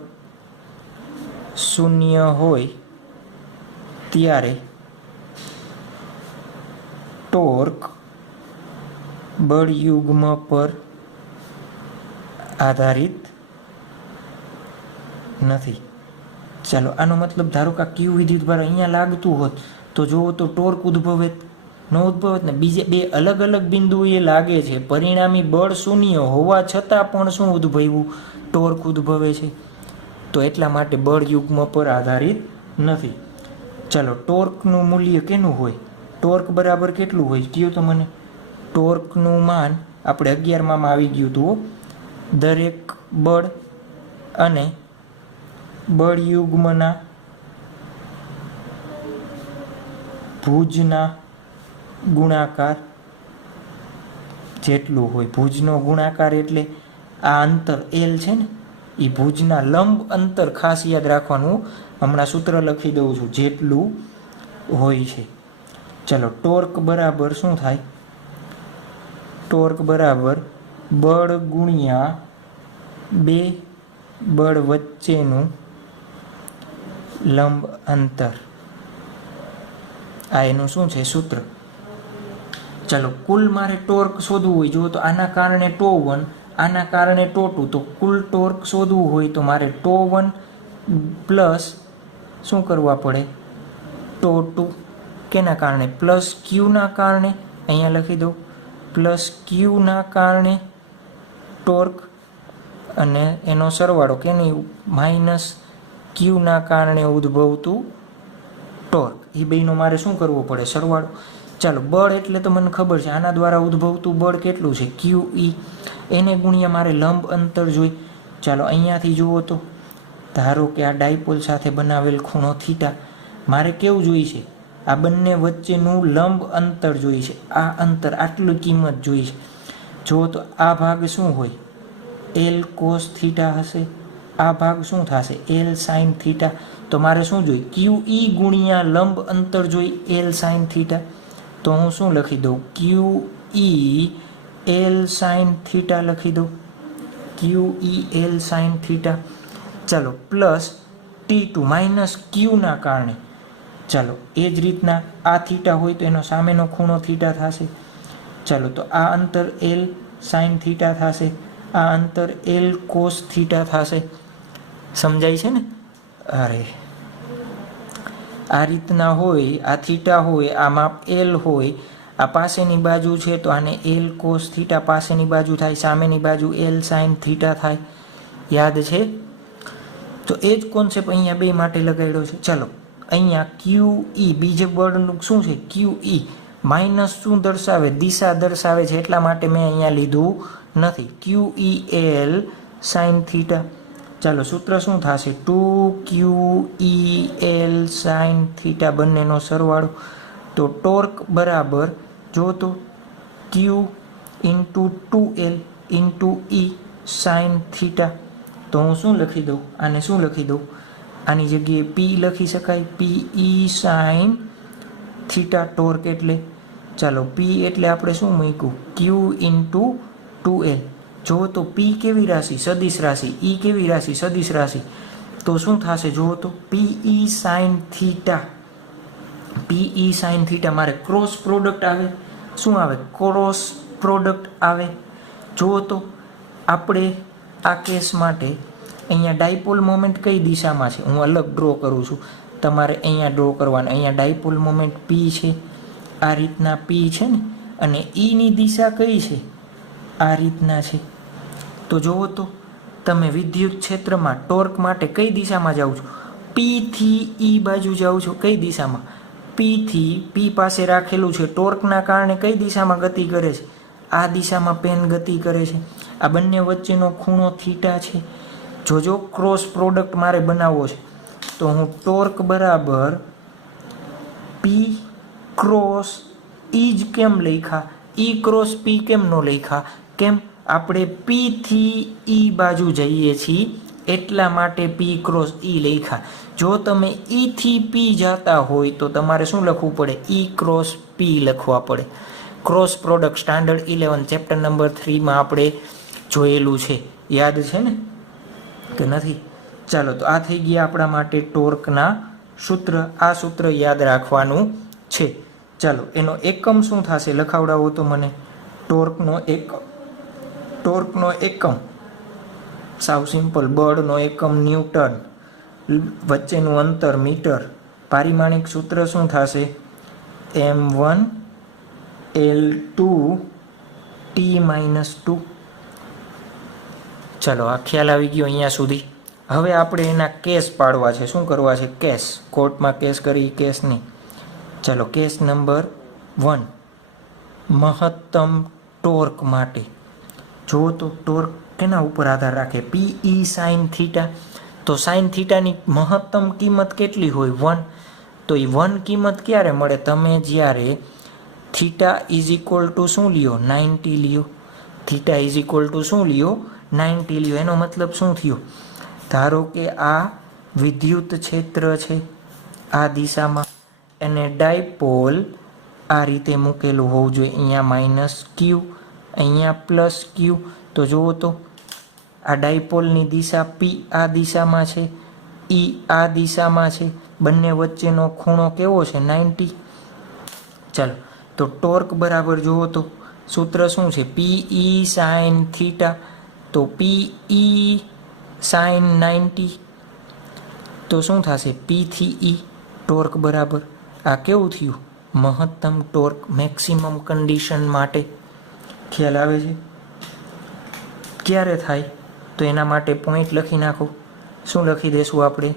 શૂન્ય હોય ત્યારે ટોર્ક બળયુગ્મ પર આધારિત નથી. ચાલો, આનો મતલબ ધારો કે ક્યુ વિદ્યુતભાર અહીંયા લાગતું હોત તો જુઓ તો ટોર્ક ઉદ્ભવે ન ઉદ્ભવે ને. બીજે બે અલગ અલગ બિંદુએ લાગે છે, પરિણામી બળ શૂન્ય હોવા છતાં પણ શું ઉદ્ભવ્યું? ટોર્ક ઉદ્ભવે છે. તો એટલા માટે બળ યુગ્મ પર આધારિત નથી. ચાલો, ટોર્કનું મૂલ્ય કેનું હોય? ટોર્ક બરાબર કેટલું હોય કયો તો મને? ટોર્કનું માન આપણે 11માં આવી ગયું હતું. દરેક બળ અને બળયુગ્મના ભુજના ગુણાકાર જેટલું હોય. ભુજનો ગુણાકાર એટલે આ અંતર એલ છે ને, એ ભુજના લંબ અંતર ખાસ યાદ રાખવાનું. હમણાં સૂત્ર લખી દઉં છું, જેટલું હોય છે. ચલો, ટોર્ક બરાબર શું થાય? ટોર્ક બરાબર બળ ગુણ્યા બે બળ વચ્ચેનું લંબ અંતર. આ એનું શું છે? સૂત્ર. ચાલો, કુલ મારે ટોર્ક શોધવું હોય, જો તો આના કારણે ટો 1, આના કારણે ટો 2, તો કુલ ટોર્ક શોધવું હોય તો મારે ટો 1 પ્લસ શું કરવા પડે? ટો 2. કેના કારણે? પ્લસ ક્યુના કારણે. અહીંયા લખી દઉં, પ્લસ ક્યુના કારણે ટોર્ક અને એનો સરવાળો કેની? માઇનસ ક્યુના કારણે ઉદ્ભવતું ટોર્ક. એ બેનો મારે શું કરવો પડે? સરવાળો. ચાલો, બળ એટલે તો મને ખબર છે, આના દ્વારા ઉદ્ભવતું બળ કેટલું છે? ક્યુ ઈ. એને ગુણ્યા મારે લંબ અંતર જોઈ. ચાલો, અહીંયાથી જુઓ તો ધારો કે આ ડાયપોલ સાથે બનાવેલ ખૂણો થીટા મારે કેવું જોઈ છે? આ બંને વચ્ચેનું લંબ અંતર જોઈ છે. આ અંતર આટલી કિંમત જોઈ છે. જુઓ તો આ ભાગ શું હોય? એલ કોસ થીટા હશે. આ ભાગ શું થશે? L sine theta. તો મારે શું જોઈ? ક્યુ ઈ ગુણ્યા લંબ અંતર જોઈ એલ સાઇન થીટા. તો હું શું લખી દઉં? ક્યુ ઈ એલ સાઇન થીટા લખી દઉં. ક્યુ ઈ એલ સાઇન થીટા. ચાલો, પ્લસ T2 માઇનસ ક્યુના કારણે. ચાલો, એ જ રીતના આ થીટા હોય તો એનો સામેનો ખૂણો થીટા થશે. ચાલો, તો આ અંતર એલ સાઇન થીટા થશે, આ અંતર એલ કોસ થીટા થશે. સમજાય છે ને? અરે, આ રીતના હોય, આ થીટા હોય, આ માપ એલ હોય, આ પાસેની બાજુ છે તો આને એલ કોસ થીટા પાસેની બાજુ થાય, સામેની બાજુ એલ સાઇન થીટા થાય. યાદ છે? તો એ જ કોન્સેપ્ટ અહીંયા બે માટે લગાડ્યો છે. ચાલો, અહીંયા ક્યુ ઈ બીજે બળનું શું છે? ક્યુ ઈ માઇનસ શું દર્શાવે? દિશા દર્શાવે છે, એટલા માટે મેં અહીંયા લીધું નથી. ક્યુ ઈ એલ સાઇન થીટા. ચાલો, સૂત્ર શું થશે? 2QEL સાઇન થીટા બંનેનો સરવાળો. તો ટોર્ક બરાબર જો તો Q into 2L into E sine theta. તો હું શું લખી દઉં? આને શું લખી દઉં? આની જગ્યાએ P લખી શકાય. PE સાઇન થીટા ટોર્ક એટલે. ચાલો, P એટલે આપણે શું મૂક્યું? Q into 2L. જો તો P કેવી રાશિ? સદિશ રાશિ. E કેવી રાશિ? સદિશ રાશિ. તો શું થશે? જો તો PE sine theta. PE sine theta મારે ક્રોસ પ્રોડક્ટ આવે. શું આવે? ક્રોસ પ્રોડક્ટ આવે. જો તો આપણે આ કેસ માટે અહીંયા ડાયપોલ મોમેન્ટ કઈ દિશામાં છે? હું અલગ ડ્રો કરું છું, તમારે અહીંયા ડ્રો કરવાનું. અહીંયા ડાયપોલ મોમેન્ટ P છે, આ રીતના P છે ને, અને Eની દિશા કઈ છે? આ રીતના છે. તો જુઓ તો તમે વિદ્યુત ક્ષેત્રમાં ટોર્ક માટે કઈ દિશામાં જાઓ છો? P થી E બાજુ જાઓ છો. કઈ દિશામાં? P થી P પાસે રાખેલું છે. ટોર્કના કારણે કઈ દિશામાં ગતિ કરે છે? આ દિશામાં પેન ગતિ કરે છે. આ બંને વચ્ચેનો ખૂણો થીટા છે. જો ક્રોસ પ્રોડક્ટ મારે બનાવવો છે તો હું ટોર્ક બરાબર P ક્રોસ E જ કેમ લખ્યા? E ક્રોસ P કેમ ન લખ્યા? કેમ? આપણે P થી E બાજુ જઈએ છીએ એટલા માટે P ક્રોસ E લખ્યા. જો તમે E થી P જતા હોય તો તમારે શું લખવું પડે? E ક્રોસ P લખવા પડે. Cross product standard 11 chapter number 3માં આપણે જોયેલું છે. યાદ છે ને કે નથી? ચાલો, તો આ થઈ ગયા આપણા માટે ટોર્કના સૂત્ર, આ સૂત્ર યાદ રાખવાનું છે. ચાલો એનો એકમ શું થશે લખાવડાવો તો મને. ટોર્કનો એકમ સાવ સિમ્પલ. બળનો એકમ ન્યૂટન, વચ્ચેનું અંતર મીટર. પારિમાણિક સૂત્ર શું થશે? m1l2 t-2. ચલો આ ખ્યાલ આવી ગયો અહીંયા સુધી. હવે આપણે એના કેસ પાડવા છે. શું કરવા છે? કેસ. કોર્ટમાં કેસ કરી, કેસ નહીં. ચલો કેસ નંબર 1, મહત્તમ ટોર્ક માટે. જુઓ તો ટોર્ક કેના ઉપર આધાર રાખે? PE sin theta. તો sin થીટાની મહત્તમ કિંમત કેટલી હોય? 1. તો એ 1 કિંમત ક્યારે મળે? તમે જ્યારે થીટા ઇઝ ઇક્વલ ટુ શું લ્યો? 90 લ્યો. થીટા ઇઝ ઇક્વલ ટુ શું લ્યો? 90 લ્યો. એનો મતલબ શું થયો? ધારો કે આ વિદ્યુત ક્ષેત્ર છે આ દિશામાં, અને ડાયપોલ આ રીતે મૂકેલું હોવું જોઈએ. અહીંયા માઇનસ ક્યુ, અહીંયા પ્લસ ક્યુ. તો જુઓ તો આ ડાયપોલની દિશા P આ દિશામાં છે, E આ દિશામાં છે. બંને વચ્ચેનો ખૂણો કેવો છે? 90. ચાલો તો ટોર્ક બરાબર જુઓ તો સૂત્ર શું છે? PE sin theta. તો PE sin 90 તો શું થશે? P થી E ટોર્ક બરાબર આ કેવું થયું? મહત્તમ ટોર્ક, મેક્સિમમ કન્ડિશન માટે. ખ્યાલ આવે છે? ક્યારે થાય? તો એના માટે પોઈન્ટ લખી નાખો. શું લખી દેશું આપણે?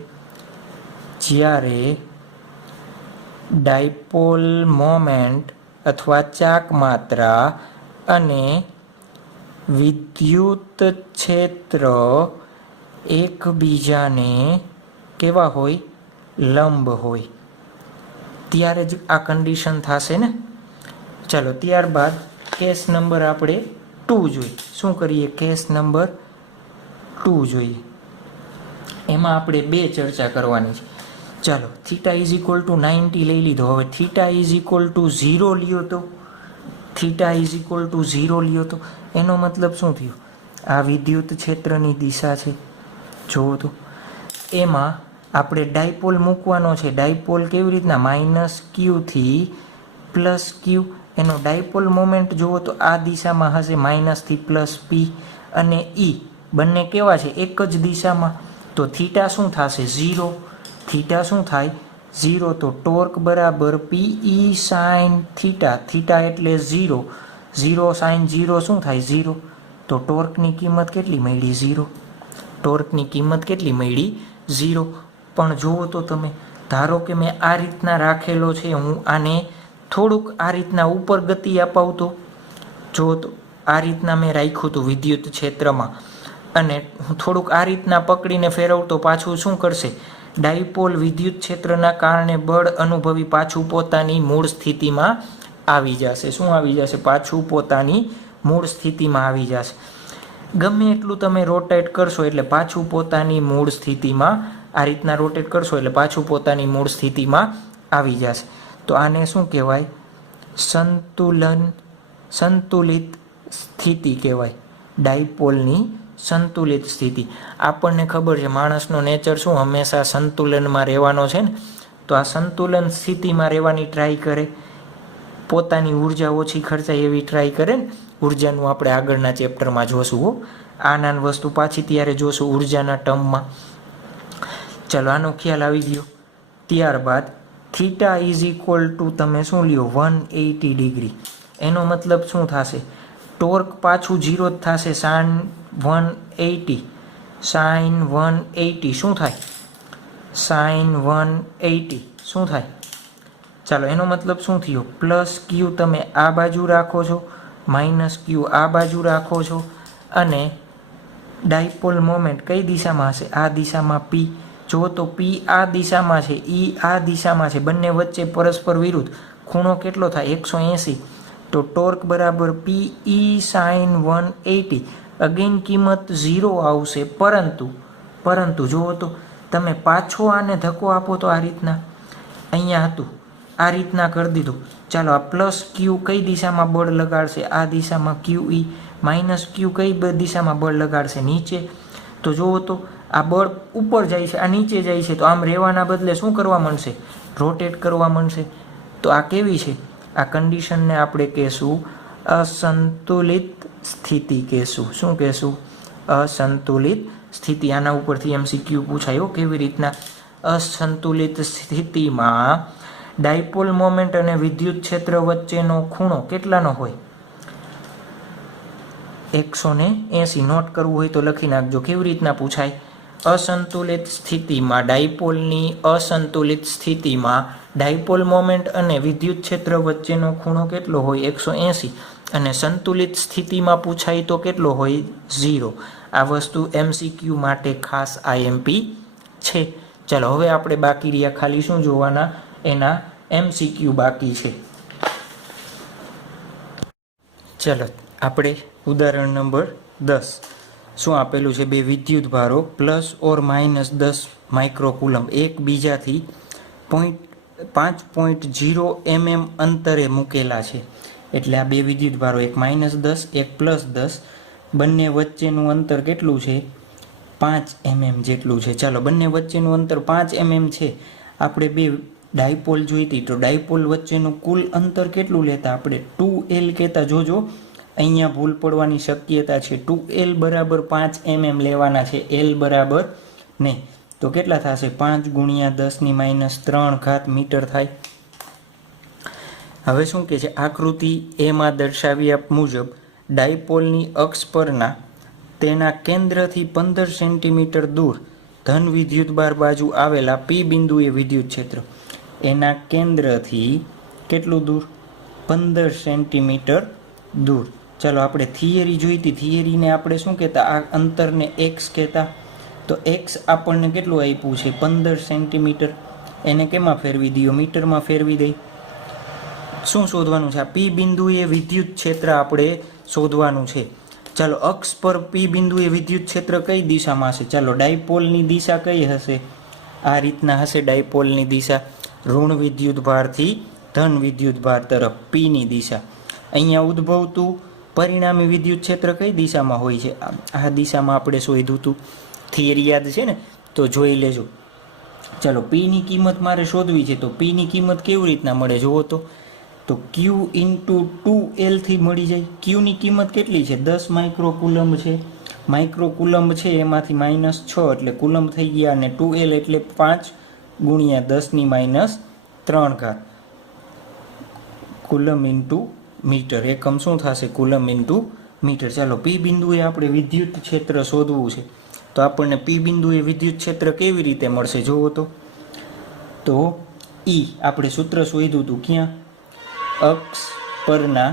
જ્યારે ડાયપોલ મોમેન્ટ અથવા ચાક માત્રા અને વિદ્યુત ક્ષેત્ર એકબીજાને કેવા હોય? લંબ હોય. ત્યારે જ આ કન્ડિશન થશે ને. ચાલો ત્યારબાદ કેસ નંબર આપણે 2 જોઈએ. શું કરીએ? કેસ નંબર 2 જોઈએ. એમાં આપણે 2 ચર્ચા કરવાની છે. ચાલો થીટા ઇઝ ઇક્વલ ટુ 90 લઈ લીધો. હવે થીટા ઇઝ ઇક્વલ ટુ 0 લ્યો તો, થીટા ઇઝ ઇક્વલ ટુ 0 લ્યો તો એનો મતલબ શું થયો? આ વિદ્યુત ક્ષેત્રની દિશા છે. જુઓ તો એમાં આપણે ડાયપોલ મૂકવાનો છે. ડાયપોલ કેવી રીતના? માઇનસ ક્યુ થી પ્લસ ક્યુ. એનો ડાયપોલ મોમેન્ટ જુઓ તો આ દિશામાં હશે, માઇનસથી પ્લસ P અને E બંને કેવા છે? એક જ દિશામાં. તો થીટા શું થશે? 0. થીટા શું થાય? 0. તો ટોર્ક બરાબર PE sin થીટા. થીટા એટલે 0. 0 sin 0 શું થાય? 0. તો ટોર્કની કિંમત કેટલી મળી? 0. ટોર્કની કિંમત કેટલી મળી? 0. પણ જુઓ તો તમે, ધારો કે મેં આ રીતના રાખેલો છે, હું આને થોડુંક આ રીતના ઉપર ગતિ અપાવતો. જુઓ તો આ રીતના મેં રાખ્યું હતું વિદ્યુત ક્ષેત્રમાં, અને હું થોડુંક આ રીતના પકડીને ફેરવતો, પાછું શું કરશે? ડાયપોલ વિદ્યુત ક્ષેત્રના કારણે બળ અનુભવી પાછું પોતાની મૂળ સ્થિતિમાં આવી જશે. શું આવી જશે? પાછું પોતાની મૂળ સ્થિતિમાં આવી જશે. ગમે એટલું તમે રોટેટ કરશો એટલે પાછું પોતાની મૂળ સ્થિતિમાં, આ રીતના રોટેટ કરશો એટલે પાછું પોતાની મૂળ સ્થિતિમાં આવી જશે. તો આને શું કહેવાય? સંતુલિત સ્થિતિ કહેવાય. ડાયપોલની સંતુલિત સ્થિતિ. આપણને ખબર છે માણસનો નેચર શું? હંમેશા સંતુલનમાં રહેવાનો છે ને. તો આ સંતુલન સ્થિતિમાં રહેવાની ટ્રાય કરે, પોતાની ઉર્જા ઓછી ખર્ચાય એવી ટ્રાય કરે ને. ઉર્જાનું આપણે આગળના ચેપ્ટરમાં જોશું હો. આ નાની વસ્તુ પાછી ત્યારે જોશું ઉર્જાના ટર્મમાં. ચલો આનો ખ્યાલ આવી ગયો. ત્યારબાદ થીટા ઇઝ ઇક્વલ ટુ તમે શું લ્યો? 180 ડિગ્રી. એનો મતલબ શું થશે? ટોર્ક પાછું 0 જ થશે. sin 180 શું થાય? sin 180 શું થાય? ચાલો એનો મતલબ શું થયો? પ્લસ ક્યુ તમે આ બાજુ રાખો છો, માઇનસ ક્યુ આ બાજુ રાખો છો, અને ડાયપોલ મોમેન્ટ કઈ દિશામાં હશે? આ દિશામાં P. જો તો P આ દિશામાં છે, E આ દિશામાં છે, બંને વચ્ચે પરસ્પર વિરુદ્ધ ખૂણો કેટલો થાય? 180. તો ટોર્ક બરાબર PE sin 180. અગેન કિંમત 0 આવશે, પરંતુ જુઓ તો તમે પાછો આને ધક્કો આપો તો આ રીતના, અહીંયા હતું આ રીતના કરી દીધું. ચાલો આ પ્લસ ક્યુ કઈ દિશામાં બળ લગાડશે? આ દિશામાં QE. માઇનસ ક્યુ કઈ દિશામાં બળ લગાડશે? નીચે. તો જુઓ તો આ બળ ઉપર જાય છે, આ નીચે જાય છે, તો આમ રહેવાના બદલે શું કરવા માંડશે? રોટેટ કરવા માંડશે. તો આ કેવી છે? આ કન્ડિશનને આપણે કહેશું અસંતુલિત સ્થિતિ કહેશું. શું કહેશું? અસંતુલિત સ્થિતિ. આના ઉપરથી MCQ પૂછાયો કેવી રીતના? અસંતુલિત સ્થિતિમાં ડાયપોલ મોમેન્ટ અને વિદ્યુત ક્ષેત્ર વચ્ચેનો ખૂણો કેટલાનો હોય? 180. નોટ કરવું હોય તો લખી નાખજો. કેવી રીતના પૂછાય? અસંતુલિત સ્થિતિમાં ડાયપોલની અસંતુલિત સ્થિતિમાં ડાયપોલ મોમેન્ટ અને વિદ્યુત ક્ષેત્ર વચ્ચેનો ખૂણો કેટલો હોય? 180. અને સંતુલિત સ્થિતિમાં પૂછાય તો કેટલો હોય? 0. આ વસ્તુ MCQ માટે ખાસ IMP છે. ચાલો હવે આપણે બાકી રહ્યા ખાલી શું જોવાના? એના MCQ બાકી છે. ચલો આપણે ઉદાહરણ નંબર 10 શું આપેલું છે? બે વિદ્યુત ભારો +or-10 માઇક્રોકુલમ એકબીજાથી 5.0 mm અંતરે મૂકેલા છે. એટલે આ બે વિદ્યુત ભારો, એક -10 એક +10, બંને વચ્ચેનું અંતર કેટલું છે? 5 mm જેટલું છે. ચાલો બંને વચ્ચેનું અંતર 5 mm છે. આપણે બે ડાયપોલ જોઈતી, તો ડાયપોલ વચ્ચેનું કુલ અંતર કેટલું લેતા? આપણે 2L કહેતા. જોજો અહીંયા ભૂલ પડવાની શક્યતા છે. 2L બરાબર 5 mm લેવાના છે, L બરાબર નહીં. તો કેટલા થશે? 5 × 10⁻³ મીટર થાય. હવે શું કહે છે? આકૃતિ એમાં દર્શાવ્યા મુજબ ડાયપોલની અક્ષ પરના તેના કેન્દ્રથી 15 સેન્ટીમીટર દૂર ધન વિદ્યુતભાર બાજુ આવેલા P બિંદુએ વિદ્યુત ક્ષેત્ર. એના કેન્દ્રથી કેટલું દૂર? 15 સેન્ટીમીટર દૂર. ચાલો આપણે થિયરી જોઈતી. થિયરીને આપણે શું કહેતા? આ અંતરને x કહેતા. તો x આપણને કેટલું આપ્યું છે? 15 સેન્ટીમીટર. એને કેમાં ફેરવી દઈએ? મીટરમાં ફેરવી દઈ. શું શોધવાનું છે? આ P બિંદુએ વિદ્યુત ક્ષેત્ર આપણે શોધવાનું છે. ચાલો અક્ષ પર P બિંદુએ વિદ્યુત ક્ષેત્ર કઈ દિશામાં હશે? ચાલો ડાયપોલની દિશા કઈ હશે? આ રીતના હશે ડાયપોલની દિશા. ઋણ વિદ્યુતભારથી ધન વિદ્યુતભાર તરફ Pની દિશા. અહીંયા ઉદ્ભવતું પરિણામી વિદ્યુત ક્ષેત્ર કઈ દિશામાં હોય છે? આ દિશામાં આપણે શોધ્યું હતું. થિયરી યાદ છે ને? તો જોઈ લેજો. ચાલો Pની કિંમત મારે શોધવી છે. તો Pની કિંમત કેવી રીતના મળે જુઓ તો Q × 2L થી મળી જાય. Qની કિંમત કેટલી છે? 10 માઇક્રોકુલમ્બ છે. માઇક્રોકુલમ્બ છે એમાંથી -6 એટલે કુલમ્બ થઈ ગયા, અને 2L એટલે 5 × 10⁻³ કુલમ ઇન્ટુ મીટર. એકમ શું થશે? Coulomb into metre. ચાલો P બિંદુએ આપણે વિદ્યુત ક્ષેત્ર શોધવું છે. તો આપણને P બિંદુએ વિદ્યુત ક્ષેત્ર કેવી રીતે મળશે જુઓ તો E આપણે સૂત્ર શોધ્યું હતું. ક્યાં? અક્ષ પરના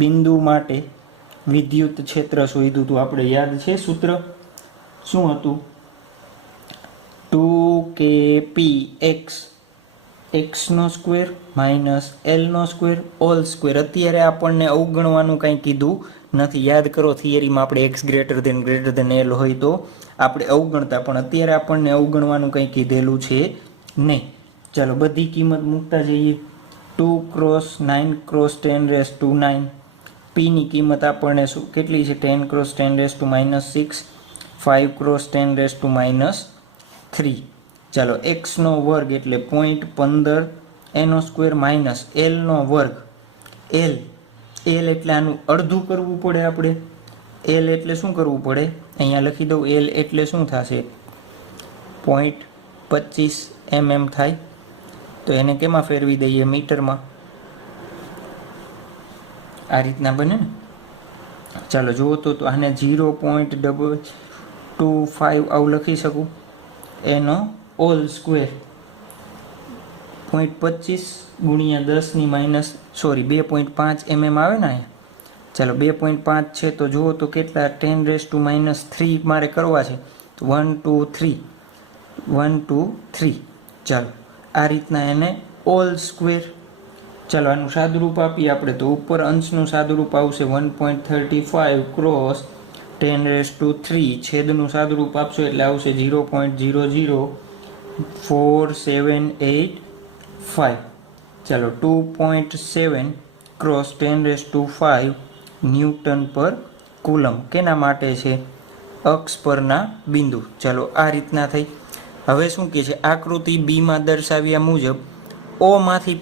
બિંદુ માટે વિદ્યુત ક્ષેત્ર શોધ્યું હતું આપણે. યાદ છે સૂત્ર? શું હતું? 2kpx x² - L²² અત્યારે આપણને અવગણવાનું કંઈ કીધું નથી. યાદ કરો થિયરીમાં આપણે x L હોય તો આપણે અવગણતા, પણ અત્યારે આપણને અવગણવાનું કંઈ કીધેલું છે નહીં. ચાલો બધી કિંમત મૂકતા જઈએ. 2 × 9 × 10⁻⁹. Pની કિંમત આપણને શું કેટલી છે? 10 × 10⁻⁶, 5 × 10⁻³ ચાલો x² એટલે 0.15 એનો² L². L એટલે આનું અડધું કરવું પડે આપણે. L એટલે શું કરવું પડે? અહીંયા લખી દઉં. L એટલે શું થશે? 0.25 mm થાય. તો એને કેમાં ફેરવી દઈએ? મીટરમાં. આ રીતના બને ને? ચાલો જુઓ તો આને 0.25 આવું લખી શકું. એનો હોલ સ્ક્વેર 0.25 × 2.5 mm આવે ને અહીંયા. ચાલો 2.5 છે તો જુઓ તો કેટલા? 10⁻³ મારે કરવા છે. 1 2 3 1 2 3. ચાલો આ રીતના એને હોલ સ્ક્વેર. ચાલો આનું સાદુરૂપ આપીએ આપણે તો ઉપર અંશનું સાદુરૂપ આવશે 1.35 × 10⁻³ છેદનું સાદુરૂપ આપશો એટલે આવશે 0.00478 ચાલો 2.7 × 10⁵ ન્યૂટન પર કુલમ. કેના માટે છે? અક્ષ પરના બિંદુ. ચાલો આ રીતના થઈ. હવે શું કહે છે, આકૃતિ બીમાં દર્શાવ્યા મુજબ ઓમાંથી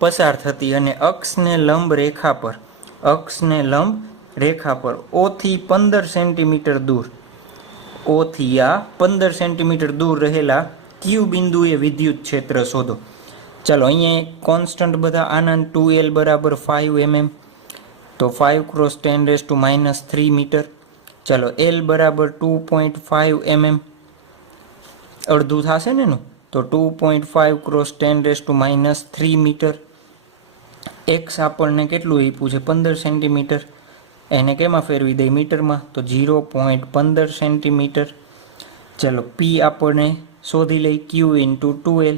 પસાર થતી અને અક્ષને લંબ રેખા પર ઓથી 15 સેન્ટીમીટર દૂર, ઓથી આ 15 સેન્ટીમીટર દૂર રહેલા ક્યુ બિંદુએ વિદ્યુત ક્ષેત્ર શોધો. ચાલો અહીંયા કોન્સ્ટન્ટ બધા આનંદ 2L બરાબર 5 mm, તો 5 ક્રોસ 10⁻³ મીટર. ચાલો L બરાબર 2.5 mm, અડધું થશે ને એનું, તો 2.5 ક્રોસ 10⁻³ મીટર. x આપણને કેટલું આપ્યું છે 15 સેન્ટીમીટર, એને કેમાં ફેરવી દઈએ મીટરમાં, તો 0.15 સેન્ટીમીટર. ચાલો p આપણને શોધી લઈ q ઇન્ટુ 2L,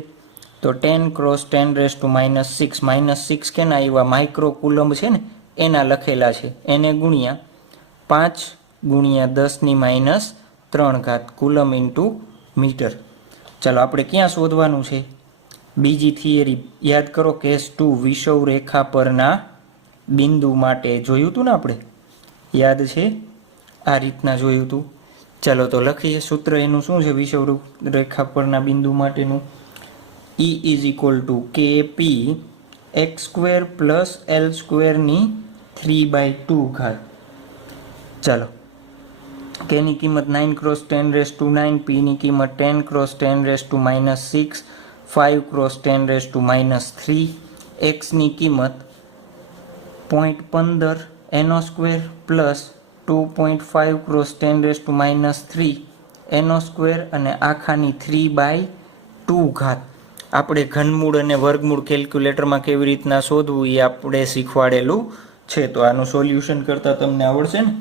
તો 10 ક્રોસ 10⁻⁶ -6 કેના આવ્યા માઇક્રો કુલમ્બ છે ને એના લખેલા છે, એને ગુણ્યા 5 ગુણ્યા 10⁻³ કુલમ ઇન્ટુ મીટર. ચાલો આપણે ક્યાં શોધવાનું છે, બીજી થિયરી યાદ કરો, કેસ 2 વિષુવ રેખા પરના બિંદુ માટે જોયું હતું ને આપણે, યાદ છે, આ રીતના જોયું હતું. ચાલો તો લખીએ સૂત્ર એનું શું છે વિષુવ રેખા પરના બિંદુ માટેનું, E = KP x² + L² 3/2. ચાલો કેની કિંમત 9 ક્રોસ 10⁻⁹, p ની કિંમત 10 ક્રોસ 10⁻⁶, 5 ક્રોસ 10⁻³ x ની કિંમત 0.15 n² પ્લસ 2.5 ક્રોસ 10⁻³ n² અને આખાની 3/2. આપણે ઘનમૂળ અને વર્ગમૂળ કેલ્ક્યુલેટરમાં કેવી રીતના શોધવું એ આપણે શીખવાડેલું છે, તો આનું સોલ્યુશન કરતાં તમને આવડશે ને.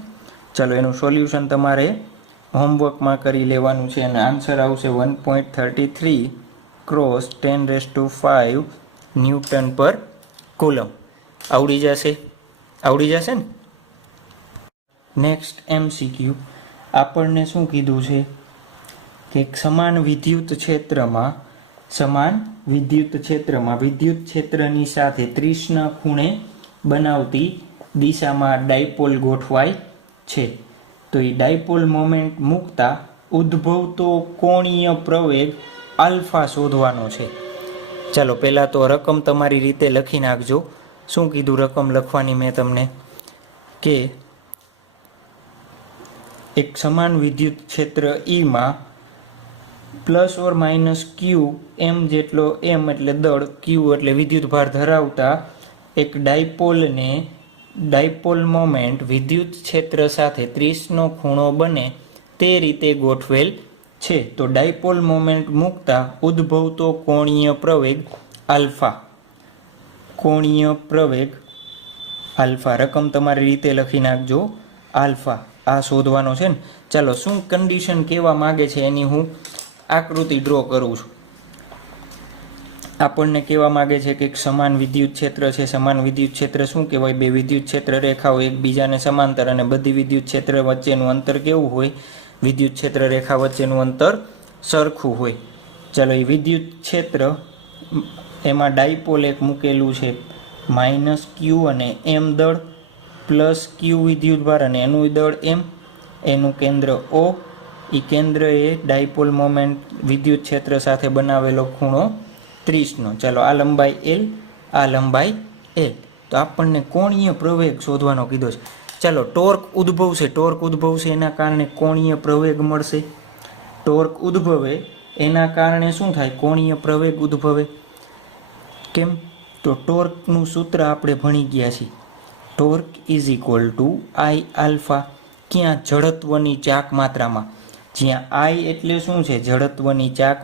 ચાલો એનું સોલ્યુશન તમારે હોમવર્કમાં કરી લેવાનું છે અને આન્સર આવશે 1.33 ક્રોસ 10⁵ ન્યૂટન પર કુલમ. આવડી જશે ને. નેક્સ્ટ MCQ, આપણને શું કીધું છે કે સમાન વિદ્યુત ક્ષેત્રમાં વિદ્યુત ક્ષેત્રની સાથે 30 ખૂણે બનાવતી દિશામાં ડાયપોલ ગોઠવાય છે, તો એ ડાયપોલ મોમેન્ટ મૂકતા ઉદ્ભવતો કોણીય પ્રવેગ આલ્ફા શોધવાનો છે. ચાલો પહેલાં તો રકમ તમારી રીતે લખી નાખજો. શું કીધું રકમ લખવાની મેં તમને, કે એક સમાન વિદ્યુત ક્ષેત્ર Eમાં ±Q m જેટલો m એટલે દળ, Q એટલે વિદ્યુતભાર ધરાવતા એક ડાયપોલ મોમેન્ટ વિદ્યુત ક્ષેત્ર સાથે 30 ખૂણો બને તે રીતે ગોઠવેલ છે, તો ડાયપોલ મોમેન્ટ મૂકતા ઉદ્ભવતો કોણીય પ્રવેગ આલ્ફા. રકમ તમારી રીતે લખી નાખજો, આલ્ફા આ શોધવાનો છે ને. ચાલો શું કન્ડિશન કહેવા માગે છે એની હું આકૃતિ ડ્રો કરું છું. આપણને કહેવા માગે છે કે એક સમાન વિદ્યુત ક્ષેત્ર છે. સમાન વિદ્યુત ક્ષેત્ર શું કહેવાય, બે વિદ્યુત ક્ષેત્ર રેખાઓ એકબીજાને સમાંતર અને બધી વિદ્યુત ક્ષેત્ર વચ્ચેનું અંતર કેવું હોય, વિદ્યુત ક્ષેત્ર રેખા વચ્ચેનું અંતર સરખું હોય. ચાલો એ વિદ્યુત ક્ષેત્ર એમાં ડાયપોલ એક મૂકેલું છે, -Q અને m દળ પ્લસ Q વિદ્યુતભાર અને એનું દળ m, એનું કેન્દ્ર O, એ કેન્દ્ર એ ડાયપોલ મોમેન્ટ વિદ્યુત ક્ષેત્ર સાથે બનાવેલો ખૂણો 30. ચાલો આ લંબાઈ L, આ લંબાઈ L. તો આપણને કોણીય પ્રવેગ શોધવાનો કીધો છે. ચાલો ટોર્ક ઉદ્ભવશે એના કારણે કોણીય પ્રવેગ મળશે. ટોર્ક ઉદ્ભવે એના કારણે શું થાય, કોણીય પ્રવેગ ઉદ્ભવે. કેમ, તો ટોર્કનું સૂત્ર આપણે ભણી ગયા છીએ, ટોર્ક = I આલ્ફા. ક્યાં, જડત્વની ચાક માત્રામાં. જ્યાં I એટલે શું છે, જડત્વની ચાક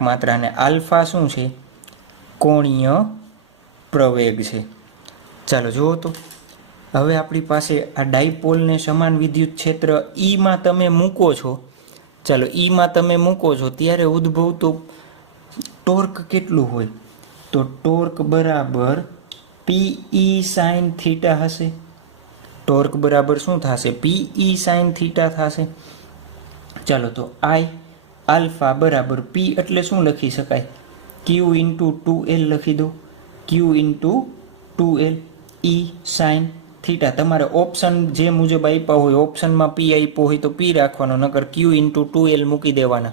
માત્રા અને આલ્ફા શું છે, કોણીય પ્રવેગ છે. ચાલો જુઓ તો હવે આપણી પાસે આ ડાયપોલને સમાન વિદ્યુત ક્ષેત્ર Eમાં તમે મૂકો છો. ચાલો Eમાં તમે મૂકો છો ત્યારે ઉદ્ભવતું ટોર્ક કેટલું હોય, તો ટોર્ક બરાબર PE sin θ હશે. ટોર્ક બરાબર શું થશે, PE sin θ થશે. ચાલો તો I આલ્ફા બરાબર P એટલે શું લખી શકાય, Q × 2L લખી દો, Q × 2L. ई साइन थीटा। तमारे ऑप्शन जे मुजब आप्या होय, ऑप्शन में पी आप्यो होय तो पी राखवानो, नकर क्यू इंटू 2l मूकी देवाना।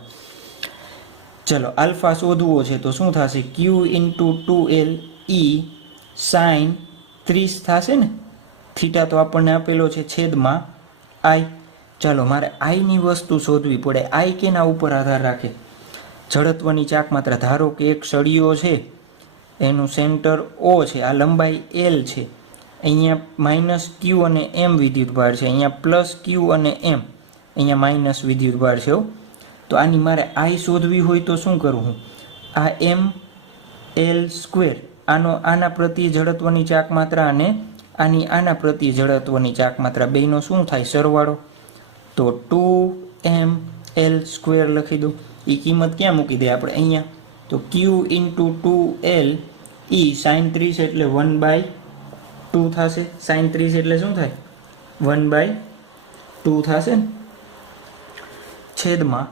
चलो अल्फा शोधवो छे तो शुं थशे? क्यू इंटू 2l ई साइन 30 थशे ने। थीटा तो आपणे आपेलो छे छेदमां आई। चलो मारे आई नी वस्तु शोधवी पड़े। आई केना उपर आधार राखे? जड़त्वनी चाकमात्रा। धारो के एक सळियो छे, एनु सेंटर ओ छे, आ लंबाई एल छे, अहींया माइनस क्यू अने एम विद्युतभार छे, अहींया प्लस क्यू अने एम, अहींया माइनस विद्युतभार छे। तो आनी मारे आई शोधवी होय तो शुं करूं हूँ? आ एम एल स्क्वेर आनो आना प्रति जड़त्वनी चाकमात्रा अने आनी आना प्रति जड़त्वनी चाकमात्रा बेयनो शुं थाय? सरवाळो। तो 2ml स्क्वेर लखी दो। ई किंमत क्या मूकी दे आपणे? अहींया। तो q इंटू 2l ई साइन 30 एटले 1/2 थशे। साइन 30 एटले शुं थाय? 1/2 थशे ने, छेदमां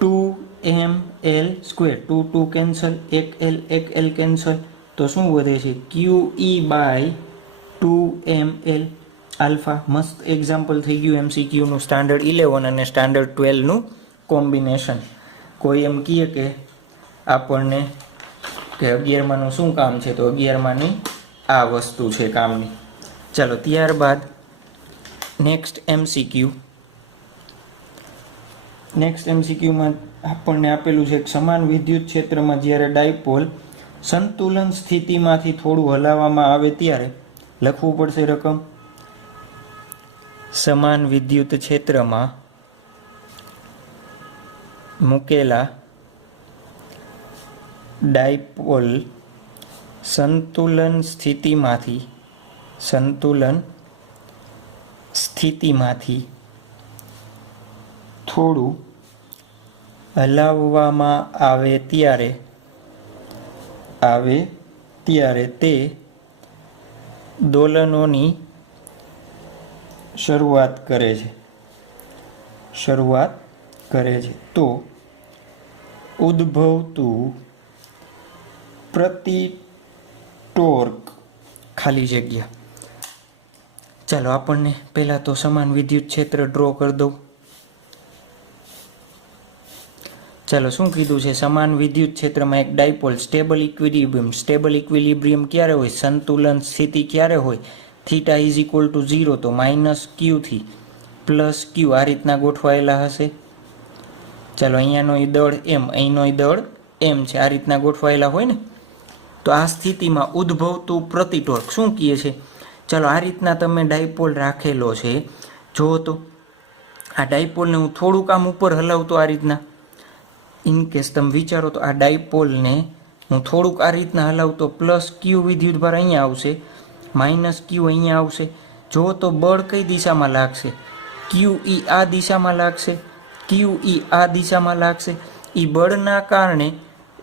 2ml square. 2 2 cancel, 1l cancel, तो शुं वधे छे? QE/2ml alpha. मस्त एक्जाम्पल थई गयुं एमसीक्यू नु स्टान्डर्ड 11 अने स्टान्डर्ड 12 नु कॉम्बिनेशन। कोई एम कहे के आपने के 11 मानु शुं काम छे? तो 11 मानी आ वस्तु छे कामनी। चलो त्यारबाद नेक्स्ट एमसीक्यू। नेक्स्ट एमसीक्यू में आपने आपेलू छे समान विद्युत क्षेत्र में ज्यारे डायपोल संतुलन स्थिति मांथी थोड़ुं हलाववामां आवे त्यारे लखवू पड़शे रकम। समान विद्युत क्षेत्र में मुकेला डायपोल संतुलन स्थिति मांथी थोड़ुं हलाववामां आवे त्यारे ते दोलनोनी शुरुआत करे छे। तो उद्भवतु प्रति टोर्क खाली जग्या। चलो आपने पहला तो समान विद्युत क्षेत्र ड्रॉ कर दो। चलो शुं कीधुं छे? समान विद्युत क्षेत्र में एक dipole stable equilibrium. Stable equilibrium क्यारे होय? संतुलन स्थिति क्यारे होय? थीटा इज इक्वल टू 0, तो माइनस क्यू थी प्लस क्यू आ रीतना गोठवायेला हशे। चलो अहींयानो दળ एम, अहींनो दળ एम छे, आ रीतना गोठवायेला होय ने। तो आ स्थितिमां उद्भवतुं प्रति टोर्क शुं कहे छे? चलो आ रीतना तमे डायपोल राखेलो छे, जो तो आ डायपोलने हूँ थोड़ुंक आम उपर हलावतो आ रीतना, इन केस तमे विचारो तो आ डायपोलने हूँ थोड़ुंक आ रीतना हलावतो, प्लस क्यू विद्युतभार अहींया आवशे, माइनस क्यू अहींया आवशे। जो तो बळ कई दिशामां लागशे? क्यू ई आ दिशामां लागशे, क्यू ई आ दिशामां लागशे। ई बळना कारणे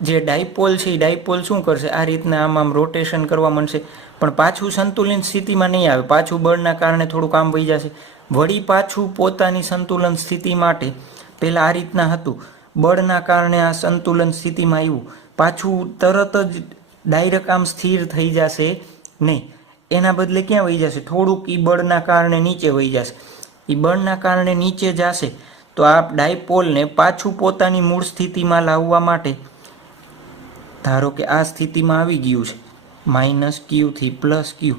जे डायपोल छे, डायपोल शुं करशे? आ रीतना आम रोटेशन करवा मांडशे, पण पाछुं संतुलित स्थितिमां नहीं आवे। पाछुं बळना कारणे थोडुं काम वही जशे, वળી पाछुं पोतानी संतुलन स्थिति माटे पहेला आ रीतना हतुं, बळना कारणे आ संतुलन स्थितिमां आव्युं, पाछुं तरत ज डायरेक्ट आम स्थिर थई जशे नहीं, एना बदले क्यां वही जशे? थोड़ुंक ई बळना कारणे नीचे वही जशे। ई बळना कारणे नीचे जशे तो आ डायपोलने पाछुं पोतानी मूळ स्थितिमां लाववा माटे धारो के आ स्थितिमां आवी गयुं छे माइनस क्यू थी प्लस क्यू,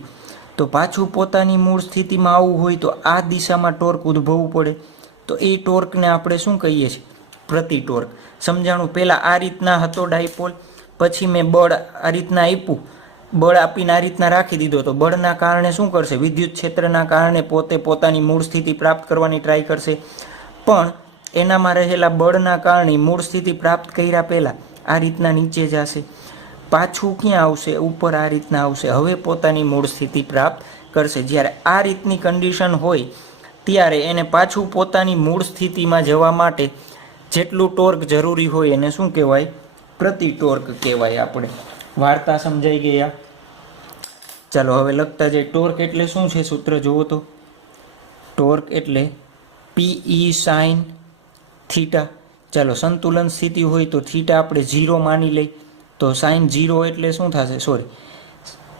तो पाछुं पोतानी मूळ स्थितिमां आवुं होय तो आ दिशामां टोर्क उद्भवવું પડે। तो ए टोर्कने આપણે શું કહીએ છીએ? પ્રતિ ટોર્ક। સમજાણું? પહેલા આ રીતના હતો ડાયપોલ, પછી મેં બળ આ રીતના આપ્યું, બળ આપીને આ રીતના રાખી દીધો, તો બળના કારણે શું કરશે? વિદ્યુત ક્ષેત્રના કારણે પોતે પોતાની મૂળ સ્થિતિ પ્રાપ્ત કરવાની ટ્રાય કરશે, પણ એનામાં રહેલા બળના કારણે મૂળ સ્થિતિ પ્રાપ્ત કર્યા પહેલા આ રીતના નીચે જશે, પાછું ક્યાં આવશે? ઉપર આ રીતના આવશે, હવે પોતાની મૂળ સ્થિતિ પ્રાપ્ત કરશે। જ્યારે આ રીતની કન્ડિશન હોય ત્યારે એને પાછું પોતાની મૂળ સ્થિતિમાં જવા માટે જેટલું ટોર્ક જરૂરી હોય એને શું કહેવાય? પ્રતિ ટોર્ક કહેવાય। આપણે વાર્તા સમજાઈ ગયા? ચાલો હવે લખતા જાય। ટોર્ક એટલે શું છે? સૂત્ર જુઓ તો, ટોર્ક એટલે પીઈ સાઇન થીટા। ચાલો સંતુલન સ્થિતિ હોય તો થીટા આપણે 0 માની લઈ, તો સાઇન 0 એટલે શું થશે? સોરી,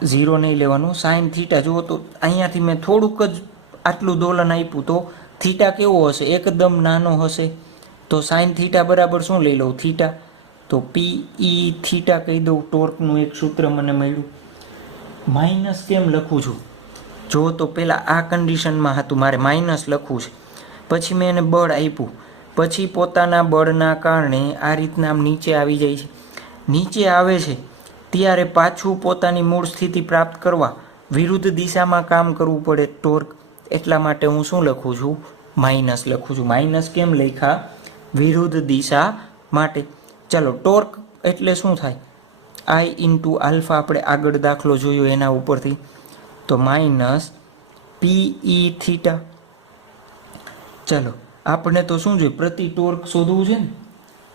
0 નહીં લેવાનું. સાઇન થીટા જુઓ તો અહીંયાથી મેં થોડુંક જ આટલું દોલન આપ્યું તો થીટા કેવો હશે? એકદમ નાનો હશે. તો સાઇન થીટા બરાબર શું લઈ લઉં? થીટા. તો પી ઈ થીટા કહી દઉં. ટોર્કનું એક સૂત્ર મને મળ્યું. માઇનસ કેમ લખું છું? જો તો પહેલાં આ કન્ડિશનમાં હતું, મારે માઇનસ લખવું છે. પછી મેં એને બળ આપ્યું, પછી પોતાના બળના કારણે આ રીતના આમ નીચે આવી જાય છે. નીચે આવે છે ત્યારે પાછું પોતાની મૂળ સ્થિતિ પ્રાપ્ત કરવા વિરુદ્ધ દિશામાં કામ કરવું પડે ટોર્ક. એટલા માટે હું શું લખું છું? માઇનસ લખું છું. માઇનસ કેમ લખ્યા? વિરુદ્ધ દિશા માટે. ચાલો, ટોર્ક એટલે શું થાય? I into alpha. આપણે આગળ દાખલો જોયો એના ઉપરથી. તો માઇનસ પી ઈ થીટા. ચાલો, આપણે તો શું જોઈએ? પ્રતિ ટોર્ક શોધવું છે ને.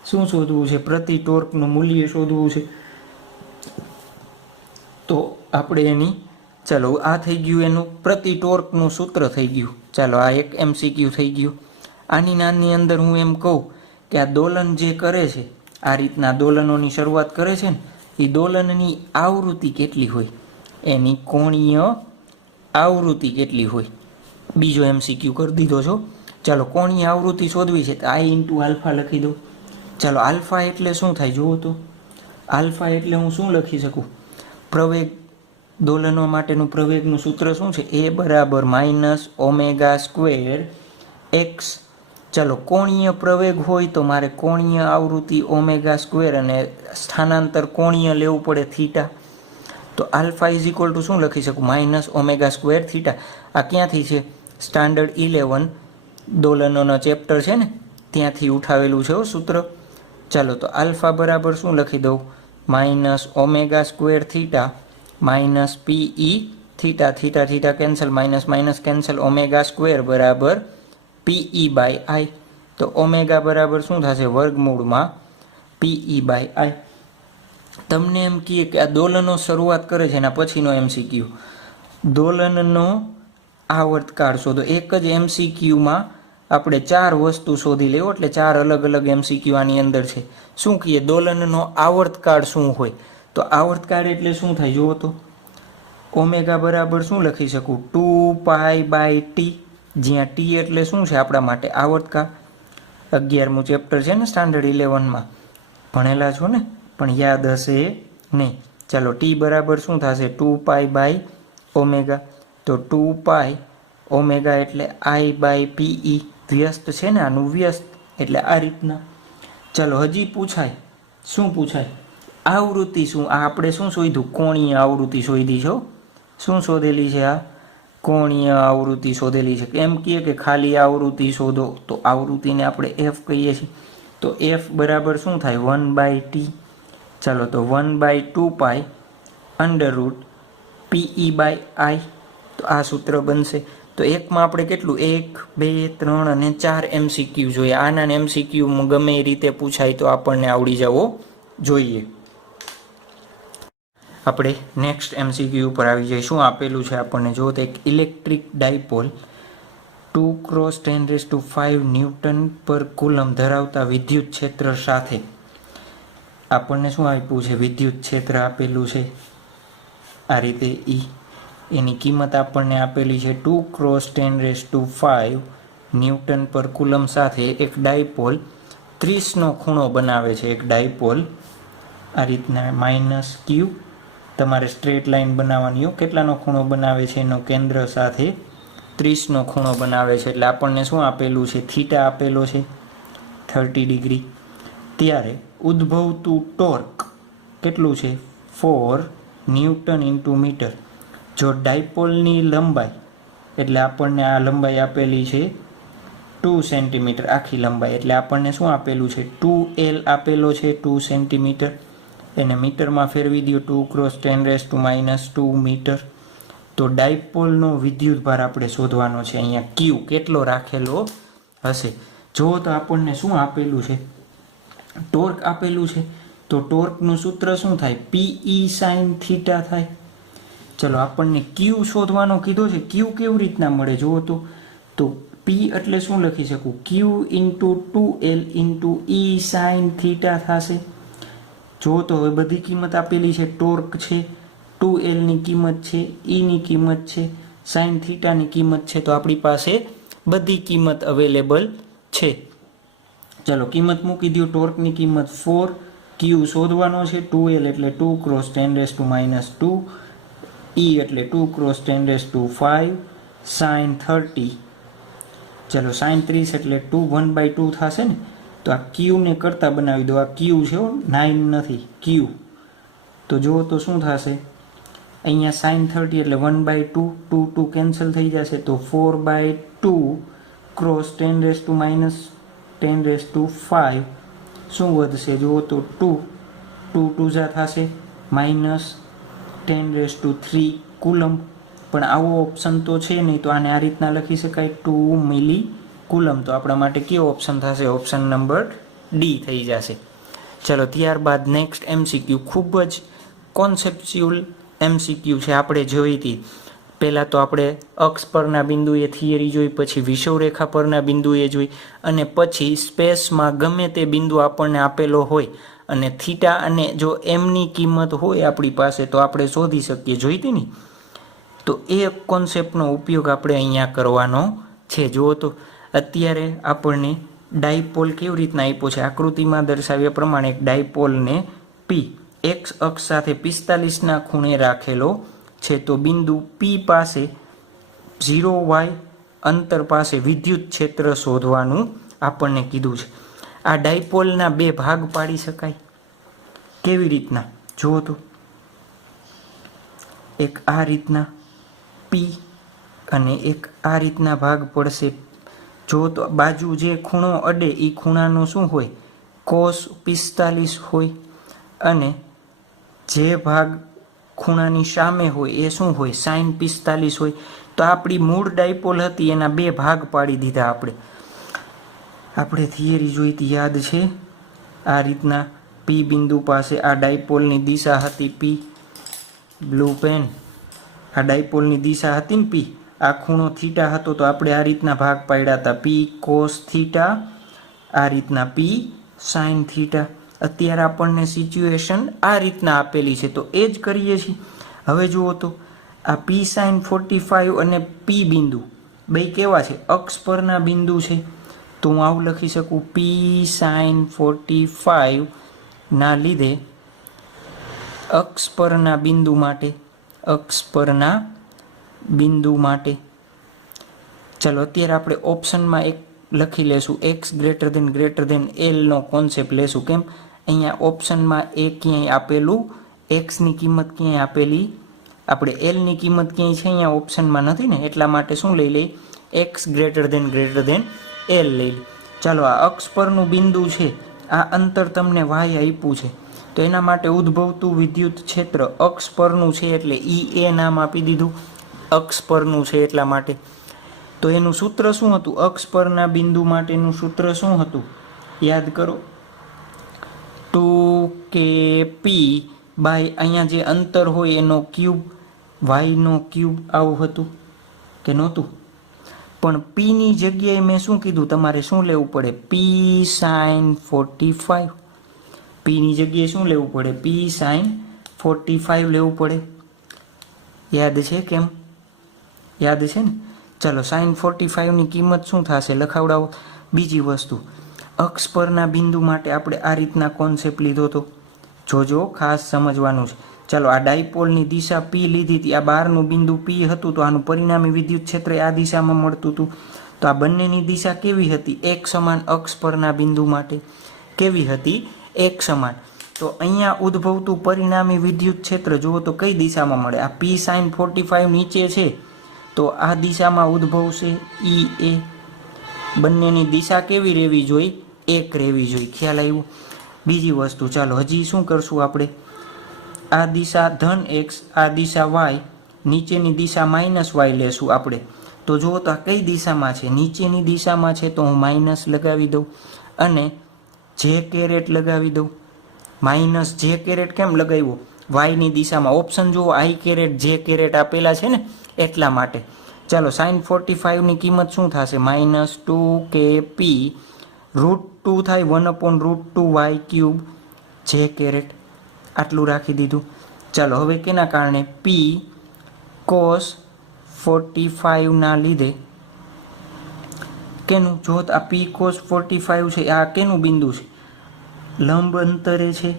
શું શોધવું છે? પ્રતિ ટોર્કનું મૂલ્ય શોધવું છે. તો આપણે એની, ચાલો આ થઈ ગયું એનું પ્રતિ ટોર્કનું સૂત્ર થઈ ગયું. ચાલો, આ એક MCQ થઈ ગયું. આની અંદર હું એમ કહું કે આ દોલન જે કરે છે, આ રીતના દોલનોની શરૂઆત કરે છે ને, એ દોલનની આવૃત્તિ કેટલી હોય? એની કોણીય આવૃત્તિ કેટલી હોય? બીજો MCQ કરી દીધો છો. ચાલો, કોણીય આવૃત્તિ શોધવી છે તો આઈ ઇન્ટુ આલ્ફા લખી દો. ચાલો, આલ્ફા એટલે શું થાય જુઓ તો. આલ્ફા એટલે હું શું લખી શકું? પ્રવેગ. દોલનો માટેનું પ્રવેગનું સૂત્ર શું છે? એ બરાબર માઇનસ ઓમેગા સ્ક્વેર એક્સ. ચાલો, કોણીય પ્રવેગ હોય તો મારે કોણીય આવૃત્તિ ઓમેગા સ્ક્વેર અને સ્થાનાંતર કોણીય લેવું પડે થીટા. તો આલ્ફા ઇઝ ઇક્વલ ટુ શું લખી શકું? Minus omega square theta. આ ક્યાંથી છે? સ્ટાન્ડર્ડ 11 દોલનોનો ચેપ્ટર છે ને, ત્યાંથી ઉઠાવેલું છે સૂત્ર. ચાલો, તો આલ્ફા બરાબર શું લખી દઉં? Minus omega square theta minus P E theta. Theta theta cancel, minus minus cancel. Omega square બરાબર પી ઈ બાય આઈ. તો ઓમેગા બરાબર શું થશે? વર્ગમૂળમાં પી ઈ બાય આઈ. તમને એમ કહીએ કે આ દોલનો શરૂઆત કરે છે એના પછીનો MCQ, દોલનનો આવર્તકાળ શોધો. એક જ MCQમાં આપણે 4 વસ્તુ શોધી લેવો, એટલે 4 અલગ અલગ MCQ આની અંદર છે. શું કહીએ? દોલનનો આવર્તકાળ શું હોય? તો આવર્તકાળ એટલે શું થાય જુઓ તો. ઓમેગા બરાબર શું લખી શકું? 2π/t, જ્યાં t એટલે શું છે આપણા માટે? આવર્તકાળ. 11મું ચેપ્ટર છે ને સ્ટાન્ડર્ડ 11માં, ભણેલા છો ને, પણ યાદ હશે નહીં. ચાલો, t બરાબર શું થશે? 2π/ઓમેગા. તો 2π ઓમેગા એટલે I/PE. વ્યસ્ત છે ને આનું, વ્યસ્ત એટલે આ રીતના. ચાલો, હજી પૂછાય. શું પૂછાય? આવૃત્તિ શું? આ આપણે શું શોધ્યું? કોણીય આવૃત્તિ શોધી છો. શું શોધેલી છે? આ કોણીય આવૃત્તિ શોધેલી છે. એમ કહીએ કે ખાલી આવૃત્તિ શોધો, તો આવૃત્તિને આપણે f કહીએ છીએ. તો f બરાબર શું થાય? 1/t. ચાલો, તો 1/2π √PE/I. તો આ સૂત્ર બનશે. તો એકમાં આપણે કેટલું? 1, 2, 3 અને 4 MCQ જોઈએ. આના MCQ ગમે એ રીતે પૂછાય તો આપણને આવડી જવો જોઈએ. આપણે નેક્સ્ટ MCQ ઉપર આવી જઈએ. શું આપેલું છે આપણને? જો તો એક ઇલેક્ટ્રિક ડાયપોલ 2 × 10⁵ ન્યૂટન પર કુલમ ધરાવતા વિદ્યુત ક્ષેત્ર સાથે. આપણને શું આપ્યું છે? વિદ્યુત ક્ષેત્ર આપેલું છે આ રીતે E. એની કિંમત આપણને આપેલી છે 2 × 10⁵ ન્યૂટન પર કુલમ સાથે એક ડાયપોલ 30નો ખૂણો બનાવે છે. એક ડાયપોલ આ રીતના -Q, તમારે સ્ટ્રેટ લાઇન બનાવવાની હોય. કેટલાનો ખૂણો બનાવે છે? એનો કેન્દ્ર સાથે 30નો ખૂણો બનાવે છે. એટલે આપણને શું આપેલું છે? થીટા આપેલો છે 30 ડિગ્રી. ત્યારે ઉદ્ભવતું ટોર્ક કેટલું છે? 4 ન્યૂટન × મીટર. જો ડાયપોલની લંબાઈ, એટલે આપણને આ લંબાઈ આપેલી છે 2 સેન્ટીમીટર, આખી લંબાઈ. એટલે આપણને શું આપેલું છે? 2L આપેલો છે, 2 સેન્ટીમીટર. એને મીટરમાં ફેરવી દો, 2 × 10⁻² મીટર. તો ડાયપોલનો વિદ્યુતભાર આપણે શોધવાનો છે. અહીંયા Q કેટલો રાખેલો હશે? જો તો આપણને શું આપેલું છે? ટોર્ક આપેલું છે. તો ટોર્કનું સૂત્ર શું થાય? PE sin થીટા થાય. ચલો, આપણને Q શોધવાનો કીધો છે. Q કેવી રીતના મળે જુઓ તો P એટલે શું લખી શકું? Q × 2L × E sin theta થશે. જો તો હવે બધી કિંમત આપેલી છે. ટોર્ક છે 2Lની કિંમત છે, Eની કિંમત છે, સાઇન થીટાની કિંમત છે. તો આપણી પાસે બધી કિંમત અવેલેબલ છે. ચલો કિંમત મૂકી દો. ટોર્કની કિંમત 4, ક્યુ શોધવાનો છે. 2L એટલે 2 ક્રોસ 10⁻², E એટલે 2 ક્રોસ 10⁵, સાઇન 30, ચલો સાઇન 30 એટલે 1/2 થશે ને. તો આ ક્યુને કરતા બનાવી દો. આ ક્યુ છે, 9 નથી, ક્યુ. તો જુઓ તો શું થશે, અહીંયા સાઇન 30 એટલે 1/2, 2 કેન્સલ થઈ જશે. તો 4/2 ક્રોસ 10⁻10⁵ શું વધશે જુઓ તો 2 2 જા થશે, -10⁻³ કુલમ. પણ આવો ઓપ્શન તો છે નહીં, તો આને આ રીતના લખી શકાય 2 મિલી કુલમ. તો આપણા માટે કયો ઓપ્શન થશે? ઓપ્શન નંબર ડી થઈ જશે. ચલો ત્યારબાદ નેક્સ્ટ MCQ ખૂબ જ કોન્સેપ્ચ્યુઅલ MCQ છે. આપણે જોઈ હતી પહેલાં તો આપણે અક્ષ પરના બિંદુએ થિયરી જોઈ, પછી વિષુવરેખા પરના બિંદુએ જોઈ, અને પછી સ્પેસમાં ગમે તે બિંદુ આપણને આપેલો હોય અને થીટા અને જો એમની કિંમત હોય આપણી પાસે તો આપણે શોધી શકીએ. જોઈ હતી ને. તો એ કોન્સેપ્ટનો ઉપયોગ આપણે અહીંયા કરવાનો છે. જુઓ તો અત્યારે આપણને ડાયપોલ કેવી રીતના આપ્યો છે, આકૃતિમાં દર્શાવ્યા પ્રમાણે એક ડાયપોલને P એક્સ અક્ષ સાથે 45ના ખૂણે રાખેલો છે. તો બિંદુ P પાસે 0y અંતર પાસે વિદ્યુત ક્ષેત્ર શોધવાનું આપણને કીધું છે. આ ડાયપોલના બે ભાગ પાડી શકાય. કેવી રીતના જુઓ તો, એક આ રીતના P અને એક આ રીતના ભાગ પડશે. જો તો બાજુ જે ખૂણો અડે એ ખૂણાનો શું હોય? cos 45 હોય. અને જે ભાગ ખૂણાની સામે હોય એ શું હોય? sin 45 હોય. તો આપણી મૂળ ડાયપોલ હતી એના બે ભાગ પાડી દીધા આપણે થિયરી જોઈતી યાદ છે. આ રીતના P બિંદુ પાસે આ ડાયપોલની દિશા હતી P, બ્લુ પેન, આ ડાયપોલની દિશા હતી ને P, આ ખૂણો થીટા હતો. તો આપણે આ રીતના ભાગ પાડ્યા હતા, P cos થીટા, આ રીતના P sin થીટા. અત્યારે આપણને સિચ્યુએશન આ રીતના આપેલી છે તો એ જ કરીએ છીએ. હવે જુઓ તો આ P sin 45 અને P બિંદુ બે કેવા છે? અક્ષ પરના બિંદુ છે. તો હું આવું લખી શકું, P sin 45 ના લીધે અક્ષ પરના બિંદુ માટે, અક્ષ પરના બિંદુ માટે. ચલો અત્યારે આપણે ઓપ્શનમાં એક લખી લેશું, x > L નો કોન્સેપ્ટ લેશું. કેમ? અહીંયા ઓપ્શનમાં એ ક્યાંય આપેલું, એક્સની કિંમત ક્યાંય આપેલી, આપણે એલની કિંમત ક્યાંય છે અહીંયા ઓપ્શનમાં નથી ને, એટલા માટે શું લઈ લઈએ? x > L લઈ. ચાલો આ અક્ષ પરનું બિંદુ છે, આ અંતર તમને y આપ્યું છે. તો એના માટે ઉદ્ભવતું વિદ્યુત ક્ષેત્ર અક્ષ પરનું છે એટલે EA નામ આપી દીધું, અક્ષ પરનું છે એટલા માટે. તો એનું સૂત્ર શું હતું? અક્ષ પરના બિંદુ માટેનું સૂત્ર શું હતું? યાદ કરો, 2kp બાય અહીંયા જે અંતર હોય એનો ક્યુબ, વાયનો ક્યુબ, આવું હતું કે નહોતું? પણ પીની જગ્યાએ મેં શું કીધું? તમારે શું લેવું પડે? P sin 45. પીની જગ્યાએ શું લેવું પડે? P sin 45 લેવું પડે. યાદ છે? કેમ યાદ છે ને? ચલો sin 45ની કિંમત શું થશે લખાવડાવો. બીજી વસ્તુ, અક્ષ પરના બિંદુ માટે આપણે આ રીતના કોન્સેપ્ટ લીધો હતો. જોજો, ખાસ સમજવાનું છે. ચાલો આ ડાયપોલની દિશા P લીધી હતી, આ બહારનું બિંદુ P હતું તો આનું પરિણામી વિદ્યુત ક્ષેત્ર આ દિશામાં મળતું હતું. તો આ બંનેની દિશા કેવી હતી? એક સમાન. અક્ષ પરના બિંદુ માટે કેવી હતી? એક સમાન. તો અહીંયા ઉદ્ભવતું પરિણામી વિદ્યુત ક્ષેત્ર જુઓ તો કઈ દિશામાં મળે? આ P sin 45 નીચે છે તો આ દિશામાં ઉદ્ભવશે EA. બંનેની દિશા કેવી રહેવી જોઈએ? એક રહેવી જોઈએ. ખ્યાલ આવ્યો? બીજી વસ્તુ, ચાલો હજી શું કરશું આપણે? આ દિશા ધન x, આ દિશા y, નીચેની દિશા -y લેશું આપણે. તો જુઓ તો આ કઈ દિશામાં છે? નીચેની દિશામાં છે તો હું માઇનસ લગાવી દઉં અને જે કેરેટ લગાવી દઉં. માઇનસ જે કેરેટ કેમ લગાવ્યો? વાયની દિશામાં. ઓપ્શન જુઓ, I કેરેટ જે કેરેટ આપેલા છે ને એટલા માટે. ચાલો sin 45ની કિંમત શું થશે? -2kp √2 થાય 1/√2y³ જે કેરેટ. આટલું રાખી દીધું. ચાલો હવે કેના કારણે પી કોસ 45ના લીધે કેનું, જો આ પી કોસ 45 છે આ કેનું બિંદુ છે, લંબ અંતરે છે,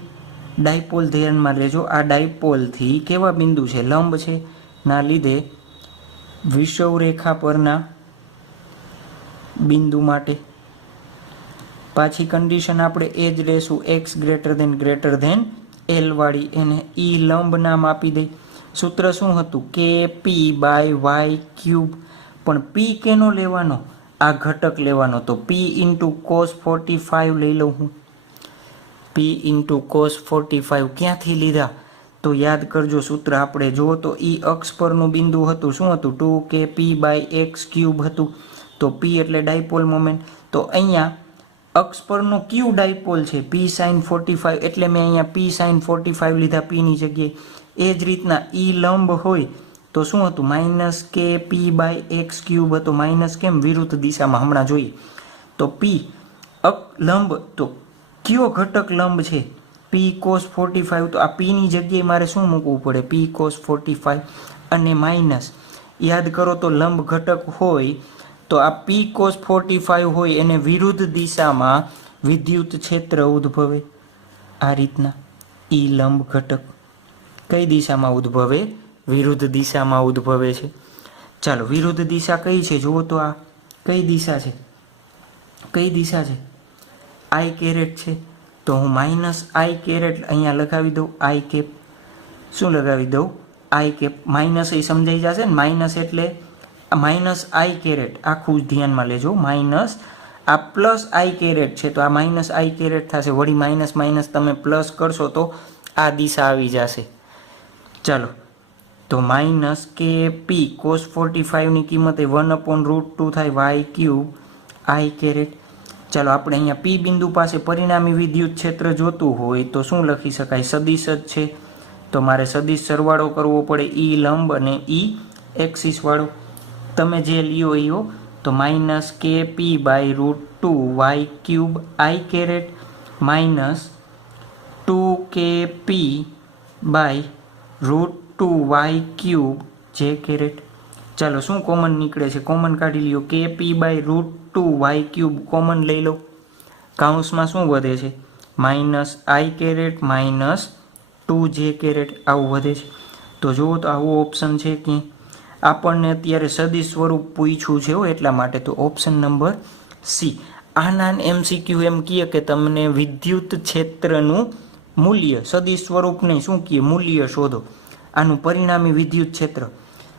ડાયપોલ ધ્યાનમાં લેજો, આ ડાયપોલથી કેવા બિંદુ છે, લંબ છે, ના લીધે વિષુવરેખા પરના બિંદુ માટે પાછી કન્ડિશન આપણે એ જ લેશું, એક્સ ગ્રેટર ધેન એલ વાળી, એને ઈ લંબ નામ આપી દઈ. સૂત્ર શું હતું, કે પી બાય વાય ક્યુબ, પણ પી કેનો લેવાનો, આ ઘટક લેવાનો, તો પી ઇન્ટુ કોસ 45 લઈ લઉં હું. પી ઇન્ટુ કોસ 45 ક્યાંથી લીધા, તો યાદ કરજો સૂત્ર આપણે જો તો ઈ અક્ષ પરનું બિંદુ હતું, શું હતું, 2kp બાય એક્સ ક્યુબ હતું. તો પી એટલે ડાયપોલ મોમેન્ટ, તો અહીંયા અક્ષ પરનો ક્યુ ડાયપોલ છે પી સાઇન 45, એટલે મેં અહીંયા પી સાઇન 45 લીધા પીની જગ્યાએ. એ જ રીતના ઈ લંબ હોય તો શું હતું, minus K P by x cube હતો, માઇનસ કેમ, વિરુદ્ધ દિશામાં, હમણાં જોઈએ. તો પી લંબ, તો કયો ઘટક લંબ છે, પી કોસ 45, તો આ પીની જગ્યાએ મારે શું મૂકવું પડે, પી કોસ 45 અને માઇનસ, યાદ કરો તો લંબ ઘટક હોય તો આ પી કોસ 45 હોય એને વિરુદ્ધ દિશામાં વિદ્યુત ક્ષેત્ર ઉદ્ભવે, આ રીતના. ઈ લંબ ઘટક કઈ દિશામાં ઉદ્ભવે, વિરુદ્ધ દિશામાં ઉદ્ભવે છે. ચાલો વિરુદ્ધ દિશા કઈ છે જુઓ તો, આ કઈ દિશા છે, કઈ દિશા છે, આઈ કેરેટ છે, તો હું માઇનસ આઈ કેરેટ અહીંયા લગાવી દઉં, આઈ કેપ, શું લગાવી દઉં, આઈ કેપ, માઇનસ એ સમજાઈ જશે ને, માઇનસ એટલે માઇનસ આઈ કેરેટ, આખું ધ્યાનમાં લેજો, માઇનસ આ પ્લસ આઈ કેરેટ છે તો આ માઇનસ આઈ કેરેટ થશે, વળી માઇનસ માઇનસ તમે પ્લસ કરશો તો આ દિશા આવી જશે. ચાલો તો માઇનસ કે પી કોસ 45ની કિંમત એ 1/√2 થાય વાય ક્યુબ આઈ કેરેટ. ચાલો આપણે અહીંયા પી બિંદુ પાસે પરિણામી વિદ્યુત ક્ષેત્ર જોતું હોય તો શું લખી શકાય, સદિશ જ છે તો મારે સદિશ સરવાળો કરવો પડે, ઈ લંબ અને ઈ એક્સિસ વાળો, તમે જે લ્યો ઈઓ, તો minus K P by √2 y cube I caret minus 2kp by √2 y cube J caret. ચાલો શું કોમન નીકળે છે, કોમન કાઢી લ્યો, kp by √2 y cube common લઈ લો, કાઉન્સમાં શું વધે છે, minus I caret minus 2j caret આવું વધે છે. તો જુઓ તો આવો ઓપ્શન છે કે આપણને અત્યારે સદિશ સ્વરૂપ પૂછ્યું છે એટલા માટે, તો ઓપ્શન નંબર સી. આના MCQ એમ કહે કે તમને વિદ્યુત ક્ષેત્રનું મૂલ્ય, સદિશ સ્વરૂપ નહીં, શું કહે, મૂલ્ય શોધો, આનું પરિણામી વિદ્યુત ક્ષેત્ર.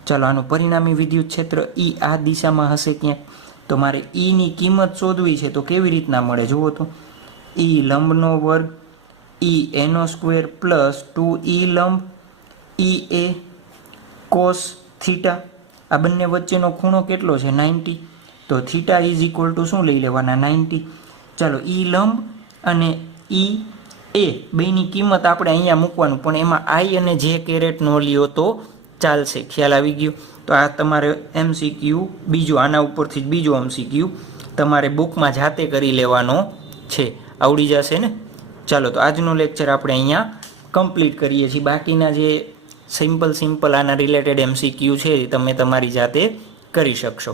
ચાલો આનું પરિણામી વિદ્યુત ક્ષેત્ર ઈ આ દિશામાં હશે ક્યાંક, તો મારે ઈની કિંમત શોધવી છે, તો કેવી રીતના મળે જુઓ તો, ઈ લંબનો વર્ગ ઈ એનો સ્ક્વેર પ્લસ 2 ઈ લંબ ઈ એ કોસ થીટા, આ બંને વચ્ચેનો ખૂણો કેટલો છે 90, તો થીટા ઇઝ ઇક્વલ ટુ શું લઈ લેવાના 90. ચાલો ઈ લંબ અને ઈ એ બેની કિંમત આપણે અહીંયા મૂકવાનું, પણ એમાં આઈ અને જે કેરેટ નો લ્યો તો ચાલશે, ખ્યાલ આવી ગયો. તો આ તમારે MCQ બીજો, આના ઉપરથી જ બીજો MCQ તમારે બુકમાં જાતે કરી લેવાનો છે, આવડી જશે ને. ચાલો તો આજનો લેક્ચર આપણે અહીંયા કમ્પ્લીટ કરીએ છીએ, બાકીના જે સિમ્પલ આના રિલેટેડ MCQ છે તમે તમારી જાતે કરી શકશો.